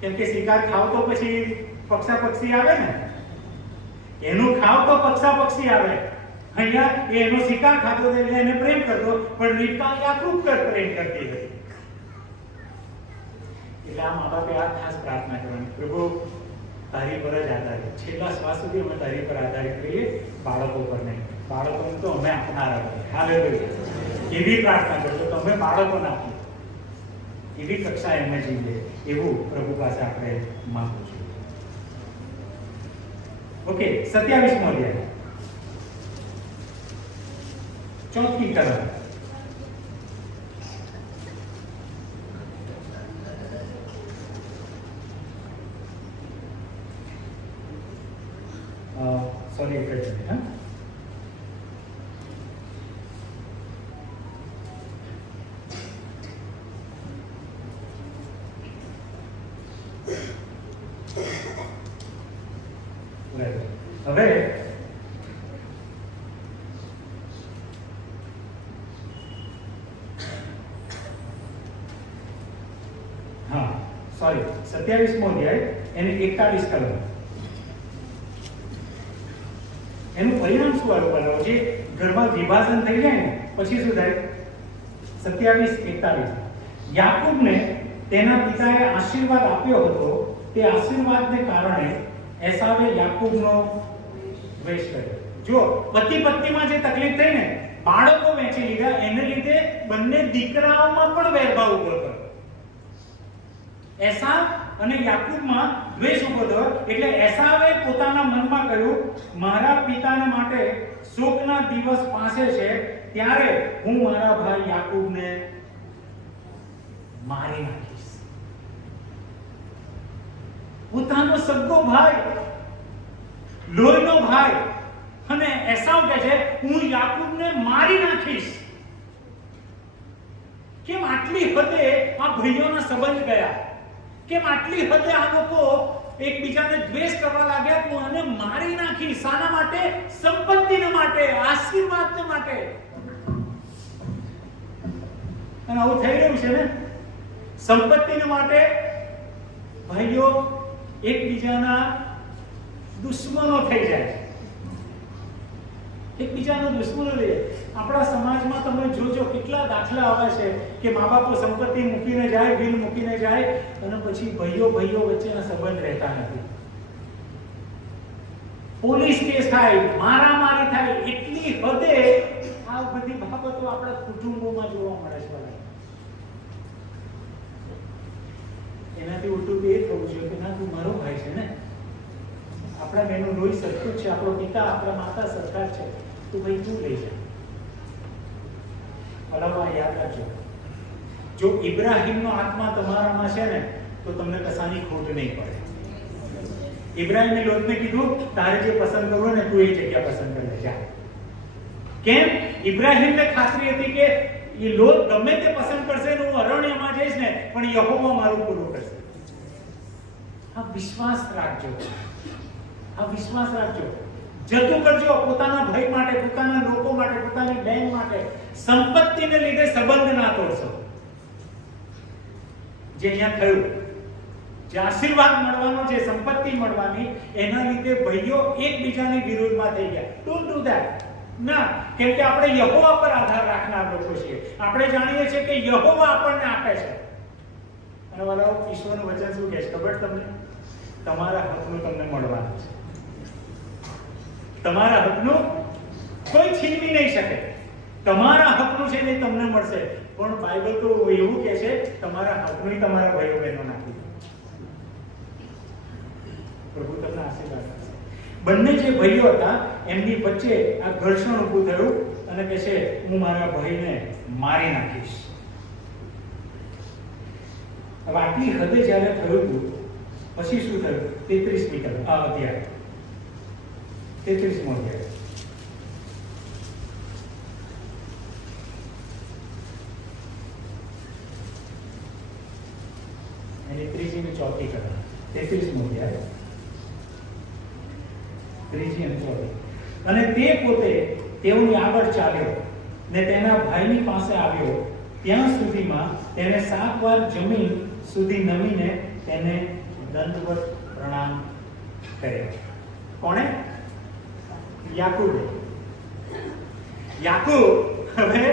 કેમ કે શિકાર ખાવ તો પછી પક્ષા પક્ષી આવે ને, એનું ખાવ તો પક્ષા પક્ષી આવે. અહીંયા એનો શિકાર ખાતો એટલે એને પ્રેમ કરતો, પણ રીબકા યાકૂબ પ્રેમ કરતી હતી. એટલે આ મા બાપે આ ખાસ પ્રાર્થના કરવાની, પ્રભુ તારી પર જ આધારિત, છેલ્લા શ્વાસ સુધી અમે તારી પર આધારિત રહીએ, બાળકો પર નહીં. બાળકોને તો અમે આપનારા છીએ. હાલેલુયા. એવી પ્રાર્થના કરજો તો અમે બાળકોને આપીએ, એવી કક્ષા એમને જીવીએ, એવું પ્રભુ પાસે આપણે માંગવું છું. ઓકે, 27મો અધ્યાય, ચોથી કલમ. સોરી, એક જ મિનિટ. હા, હવે હા સોરી 27મો અધ્યાય એની 41 કલમ. એનું પરિણામ શું આવ્યું? જે ઘરમાં વિભાજન થઈ જાય ને પછી શું થાય? 27:41. યાકૂબને તેના પિતાએ આશીર્વાદ આપ્યો હતો, તે આશીર્વાદને કારણે એસાવે યાકૂબનો દ્વેષ કર્યો. જો પતિ પત્નીમાં જે તકલીફ થઈ ને, બાળકો વેચી લીધા, એને લીધે બંને દીકરાઓમાં પણ વેરભાવ ઉભો થયો. એસાવ અને યાકૂબમાં દ્વેષ ઉભો થયો. એટલે એસાવે પોતાના મનમાં કહ્યું, મારા પિતાના માટે શોકના દિવસ પાસે છે, ત્યારે હું મારા ભાઈ યાકૂબને મારી નાખીશ. પોતાનો સગો ભાઈ, લોહીનો ભાઈ, અને એસાવ કહે છે હું યાકૂબને મારી નાખીશ. કેમ આટલી હદે આ ભાઈઓના સંબંધ ગયા? કેમ આટલી હદે આ લોકો એકબીજાને દ્વેષ કરવા લાગ્યા? હું આને મારી નાખી. શાના માટે? સંપત્તિને માટે, આશીર્વાદને માટે. અને આવું થઈ રહ્યું છે ને, સંપત્તિને માટે ભાઈઓ એકબીજાના દુશ્મનો થઈ જાય છે. એકબીજાના દુશ્મનો રહે. આપણા સમાજમાં તમે જોજો કેટલા દાખલા આવે છે કે મા બાપો સંપત્તિ મૂકીને જાય, બિલ મૂકીને જાય, અને પછી ભાઈઓ વચ્ચેના સંબંધ રહેતા નથી. પોલીસ કેસ થાય, મારામારી થાય. એટલી હદે આ બધી બાબતો આપણા કુટુંબોમાં જોવા મળે છે. એનાથી ઉલટું એ થવું જોઈએ કે ના, તું મારો ભાઈ છે ને, આપણા બેનું લોહી સરખું છે, આપણો પિતા, આપણા માતા સરકાર છે, તો ભાઈ તું લઈ જા. ભલામાં યાદ રાખજો, જો ઇબ્રાહીમનો આત્મા તમારામાં છે ને તો તમને કશાની ખોટ નહીં પડે. ઇબ્રાહીમે લોતને કીધું, તારે જે પસંદ કરવું ને તું એ જગ્યા પસંદ કરી લે, જા. કેમ? ઇબ્રાહીમને ખાતરી હતી કે એ લોત ગમે તે પસંદ કરશે ને હું અરણ્યમાં જઈશ ને પણ યહોવા મારું પૂરું કરશે. આ વિશ્વાસ રાખજો, આ વિશ્વાસ રાખજો. જતું કરજો પોતાના ભાઈ માટે, પોતાના લોકો માટે, પોતાની બહેન માટે. સંપત્તિને લીધે સંબંધ ના તોડશો. જે અહીંયા થયું, જે આશીર્વાદ મળવાનો, જે સંપત્તિ મળવાની, એના લીધે ભાઈઓ એકબીજાની વિરુદ્ધમાં થઈ ગયા. Don't do that. ના, કેમ કે આપણે યહોવા પર આધાર રાખનાર લોકો છીએ. આપણે જાણીએ છીએ કે યહોવા આપણને આપે છે. અને વાલાઓ, ઈશ્વરનું વચન શું કહે છે ખબર તમને? તમારા હકનું તમને મળવાનું છે. તમારા હકનું કોઈ છીનવી નહીં શકે. તમારા હકનું છે ને તમને મળશે. પણ બાઇબલ તો એવું કહે છે, તમારા હકનું તમારા ભાઈઓ બહેનો નાખી દો. પ્રભુ તમને આશીર્વાદ આપશે. બંને જે ભાઈઓ હતા એમની વચ્ચે આ ઘર્ષણ ઊભું થયું અને કહે છે હું મારા ભાઈને મારી નાખીશ. હવે આટલી હદે જ્યારે થયું હતું પછી શું થયું? 33મી અધ્યાય 33મો અધ્યાય એની ત્રીજી ને ચોથી કથા. 33મો અધ્યાય, ત્રીજી અને ચોથી. અને તે પોતે તેઓની આગળ ચાલ્યો ને તેના ભાઈની પાસે આવ્યો. ત્યાં સુધીમાં તેને 7 વાર જમીન સુધી નમીને તેને દંડવત પ્રણામ કર્યો. કોણે? યાકૂબે. યાકૂબ હવે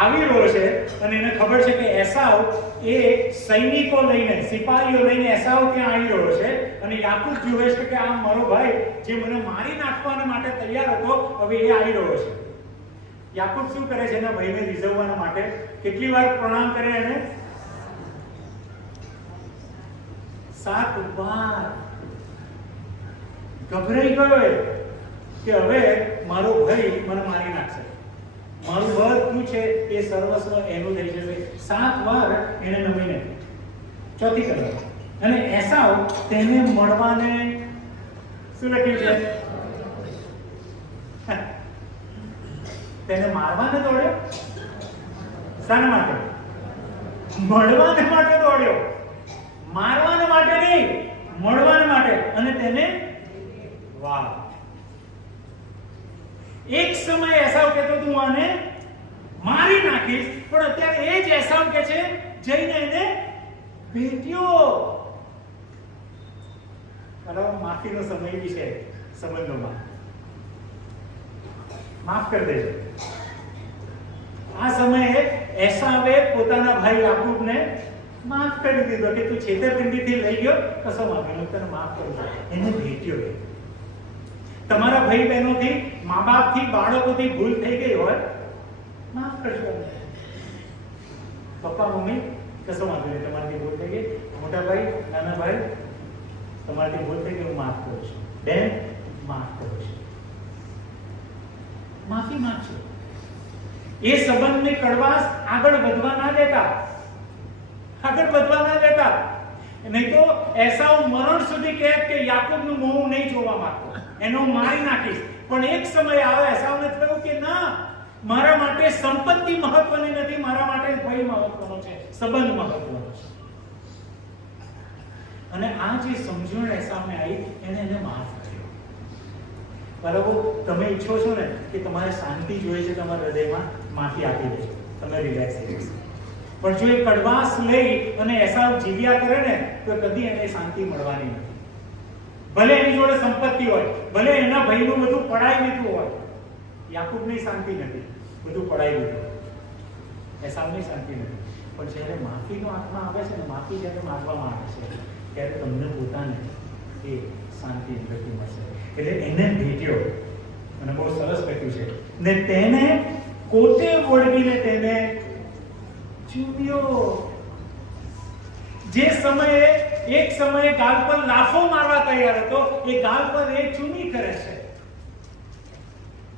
આવી રહ્યો છે અને એને ખબર છે કે એસાવ એ સૈનિકો લઈને, સિપાહીઓ લઈને એસાવ ત્યાં આવી રહ્યો છે અને યાકૂબ જુએ છે કે આ મારો ભાઈ જે મને મારી નાખવાના માટે તૈયાર હતો, હવે એ આવી રહ્યો છે. યાકૂબ શું કરે છે? એના ભાઈને રીઝવવાના માટે કેટલી વાર પ્રણામ કરે એને? 7 વાર. ગભરાઈ ગયો કે હવે મારો ભાઈ મને મારી નાખશે, મારું બધું છે એ સર્વસ્વ એનું થઈ જશે. 7 વાર એને નમીને. ચોથી કથા. અને એસાવ તેને મળવાને શું લખ્યું છે? તેને મારવાને દોડ્યો. શાના માટે? મળવાને માટે દોડ્યો. મારવાને માટે નહીં, મળવાને માટે. અને તેને વાહ. એક સમય એસાવ કહેતો તું આને મારી નાખીશ, પણ અત્યારે એ જ એસાવ કે છે જઈને એને ભેટ્યો. બરાબર, માફીનો સમય બી છે સંબંધોમાં. માફ કરી દેજો. આ સમયે એસાવે પોતાના ભાઈ યાકૂબને માફ કરી દીધો કે તું છેતરપિંડીથી લઈ ગયો, કશો વાંધો નહીં, તને માફ કરું છું. એને ભેટ્યો. તમારા ભાઈ બહેનોથી, મા બાપથી, બાળકોથી ભૂલ થઈ ગઈ હોય, માફ કરજો. પપ્પા મમ્મી કશો વાંધો નહીં, તમારાથી ભૂલ થઈ ગઈ. મોટા ભાઈ, નાના ભાઈ, તમારાથી ભૂલ થઈ ગઈ, હું માફ કરું છું. બેન, માફ કરું છું. માફી માંગજો. એ સંબંધની કડવાશ આગળ વધવા ના દેતા, આગળ વધવા ના દેતા. નહીં તો એસાવ મરણ સુધી કહે કે યાકૂબનું મોં હું નહીં જોવા માંગતો, એને હું મારી નાખીશ. પણ એક સમય આવે એસાવને થયું કે ના, મારા માટે સંપત્તિ મહત્વની નથી, મારા માટે ભાઈ મહત્વનો છે, સંબંધ મહત્વનો છે. અને આ જે સમજણ એસાવને આવી, એને માફ કર્યો. બરાબર, તમે ઈચ્છો છો ને કે તમારે શાંતિ જોઈએ છે તમારા હૃદયમાં, માફી આપી દેજો, તમે રિલેક્સ થઈ જશો. પણ જો એ કડવાશ લઈ અને એસાવ જીવ્યા કરે ને, તો કદી એને શાંતિ મળવાની નથી. ભલે એની જોડે સંપત્તિ હોય, ભલે એના ભાઈનું બધું પડાઈ લીધું હોય, યાકૂબની શાંતિ નથી, બધું પડાઈ લીધું. એસાવની શાંતિ નથી. પણ જ્યારે માફીનો આત્મા આવે છે ને, માફી જ્યારે માંગવામાં આવે છે, ત્યારે તમને પોતાને એ શાંતિ અંદરથી મળશે. એટલે એને ભેટ્યો અને બહુ સરસ લખ્યું છે, ને તેને કોટે વળગીને તેને ચૂમ્યો. જે સમયે એક સમયે ગાલ પર લાફો મારવા તૈયાર હતો, એ ગાલ પર એ ચૂમી કરે છે.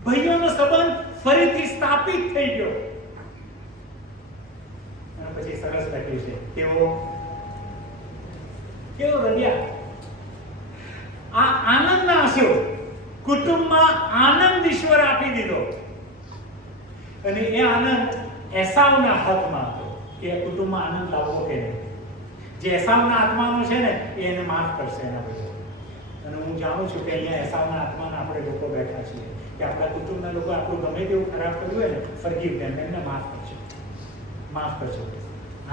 ભાઈઓનો સંબંધ ફરીથી સ્થાપિત થઈ ગયો. અને પછી સરસ લખ્યું છે, તેઓ કેવો રડ્યા. આ આનંદના આંસુ, કુટુંબમાં આનંદ ઈશ્વર આપી દીધો. અને એ આનંદ એસાવના હાથમાં હતો કે કુટુંબમાં આનંદ લાવવો કે નહીં. જે એસાવના આત્માનો છે ને, એ એને માફ કરશે એના બધો. અને હું જાણું છું કે અહીંયા એસાવના આત્માના આપણે લોકો બેઠા છીએ કે આપણા કુટુંબના લોકો આપણું ગમે તેવું ખરાબ કર્યું હોય ને, ફરગીવ ધેમ, એમને માફ કરજો, માફ કરજો.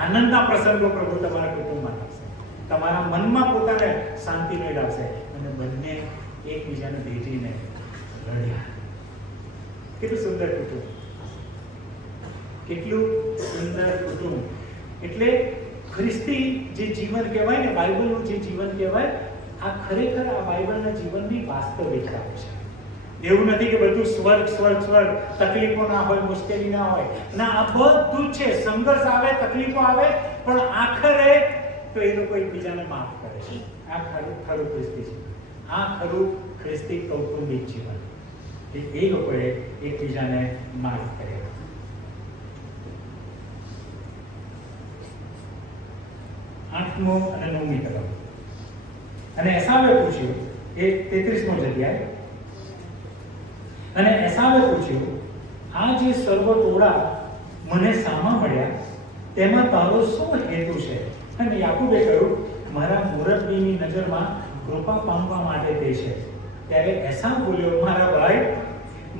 આનંદના પ્રસંગો પ્રભુ તમારા કુટુંબમાં લાવશે, તમારા મનમાં પોતાને શાંતિ મેળવશે. અને બંને એકબીજાને ભેટીને લડ્યા. કેટલું સુંદર કુટુંબ, કેટલું સુંદર કુટુંબ. એટલે ખ્રિસ્તી જે જીવન કહેવાય ને, બાઇબલનું જે જીવન કહેવાય, આ ખરેખર આ બાઇબલના જીવનની વાસ્તવિકતા છે. એવું નથી કે બધું સ્વર્ગ સ્વર્ગ સ્વર્ગ, તકલીફો ના હોય, મુશ્કેલી ના હોય. ના, આ બધું છે. સંઘર્ષ આવે, તકલીફો આવે, પણ આખરે તો એ લોકો એકબીજાને માફ કરે છે. આ ખરું ખ્રિસ્તી છે. આ ખરું ખ્રિસ્તી કૌટુંબિક જીવન. એ લોકોએ એકબીજાને માફ કર્યા. આઠમો અને 9મી કલમ. અને એસાવે પૂછ્યું, એ 33મો અધ્યાય અને એસાવે પૂછ્યું, આ જે સર્વ ટોળા મને સામા મળ્યા તેમાં તારો શું હેતુ છે? અને યાકૂબે કહ્યું, મારા મુરબ્બીની નજરમાં કૃપા પામવા માટે તે છે. ત્યારે એસાવ બોલ્યો, મારા ભાઈ,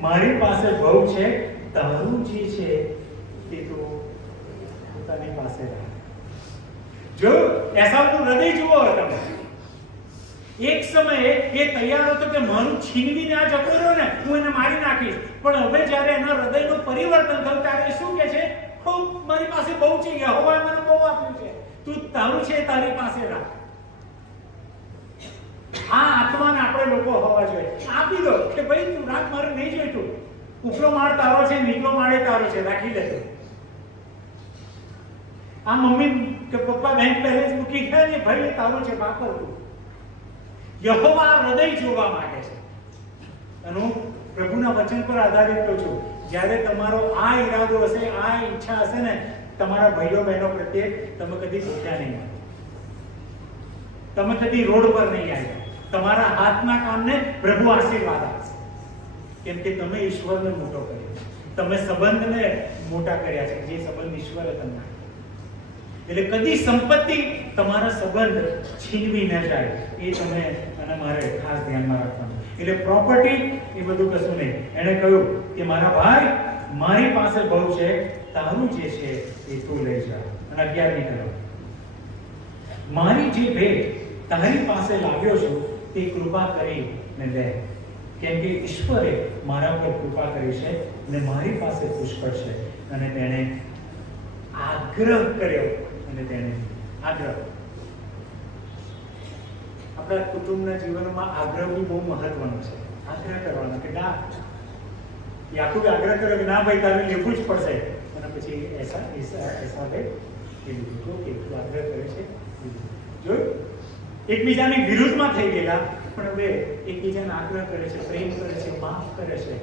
મારી પાસે બહુ છે, તારું જે છે તે તું પોતાની પાસે રાખ. જો એસાવનું હૃદય જુઓ તમે, એક સમયે એ તૈયાર હતો કે મારું છીનવીને આ જતો રહ્યો ને, હું એને મારી નાખીશ. પણ હવે જ્યારે એના હૃદયનું પરિવર્તન થયું ત્યારે શું કહે છે? ખૂબ મારી પાસે બહુ છે, યહોવાએ મને બહુ આપ્યું છે, તું તારું છે તારી પાસે રાખ. આ આત્માને આપણે લોકો હોવા જોઈએ. આપી દો કે ભાઈ તું રાખ, મારે નહીં જોઈતું. ઉપરો માળ તારો છે, નીચલો માળે તારો છે, રાખી લેતો. આ મમ્મી કે પપ્પા બેંક બેલેન્સ મૂકી ગયા ને, ભાઈ તારું છે, વાપર તું. યહોવા હૃદય જોવા માંગે છે. અને હું પ્રભુના વચન પર આધારિત કહું છું, જ્યારે તમારો આ ઈરાદો હશે, આ ઈચ્છા હશે ને તમારા ભાઈઓ બહેનો પ્રત્યે, તમે કદી ભૂખ્યા નહીં, તમે કદી રોડ પર નહીં આવ્યા. તમારા હાથના કામને પ્રભુ આશીર્વાદ આપશે, કેમ કે તમે ઈશ્વરને મોટો કર્યો, તમે સંબંધને મોટા કર્યા છે, જે સંબંધ ઈશ્વરે તમને. એટલે કદી સંપત્તિ તમારા સંબંધ છીનવી ન જાય, એ તમે અને મારે ખાસ ધ્યાનમાં રાખવાનું. એટલે પ્રોપર્ટી એ બધું કશું નહીં. એણે કહ્યું કે મારા ભાઈ, મારી પાસે બહુ છે, તારું જે છે એ તું લઈ જા. અને 11મી કલમ, મારી જે ભેટ તારી પાસે લાવ્યો છું તે કૃપા કરીને લે, કેમ કે ઈશ્વરે મારા પર કૃપા કરી છે અને મારી પાસે પુષ્કળ છે. અને તેણે આગ્રહ કર્યો, અને તેણે આગ્રહ. આપણા કુટુંબના જીવનમાં આગ્રહ બી બહુ મહત્વનો છે. આગ્રહ કરવાનો કે ના, યાકૂબે આગ્રહ કર્યો કે ના ભાઈ તારે લેવું જ પડશે. અને પછી એસાવે કીધું કે તું આગ્રહ કરે છે. જોયું, એકબીજાની વિરુદ્ધમાં થઈ ગયેલા, પણ હવે એકબીજાને આગ્રહ કરે છે, પ્રેમ કરે છે, માફ કરે છે,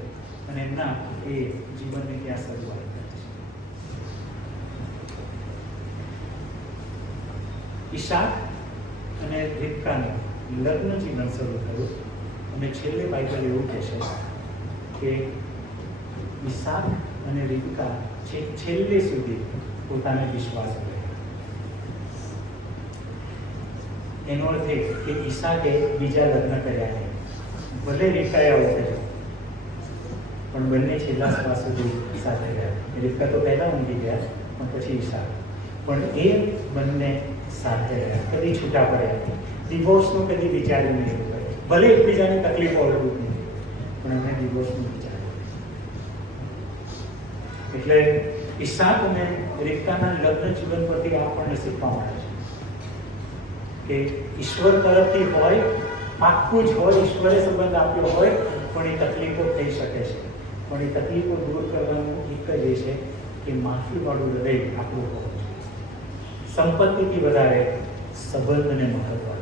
અને એમના એ જીવનની ત્યાં શરૂઆત કરે છે. ઈશાક અને રિબકાનું લગ્ન જીવન શરૂ થયું. અને છેલ્લે બાઇબલ એવું કહે છે કે ઈશાક અને રિબકા છેલ્લે સુધી પોતાને વિશ્વાસ કર્યો. એનો અર્થ એ કે ઈસાકે બીજા લગ્ન કર્યા નહીં, ભલે રિબકાએ આવું કર્યું, પણ બંને છેલ્લા શ્વાસ સુધી સાથે રહ્યા. રિબકા તો પહેલા ઊંઘી ગયા, પણ પછી ઈસાક. પણ એ બંને સાથે રહ્યા, કદી છૂટા પડ્યા નહીં. ડિવોર્સનું કદી વિચાર્યું નહીં, ભલે એકબીજાની તકલીફો અવળું નહીં, પણ એમણે ડિવોર્સનું વિચાર્યું. એટલે ઈસાક અને રિબકાના લગ્ન જીવન પરથી આપણને શીખવા મળે છે કે ઈશ્વર તરફથી હોય, પાક્કું જ હોય, ઈશ્વરે સંબંધ આપ્યો હોય, પણ એ તકલીફો થઈ શકે છે. પણ એ તકલીફો દૂર કરવાનું એક જ એ છે કે માફીવાળું હૃદય આપણું હોવું જોઈએ. સંપત્તિથી વધારે સંબંધને મહત્વ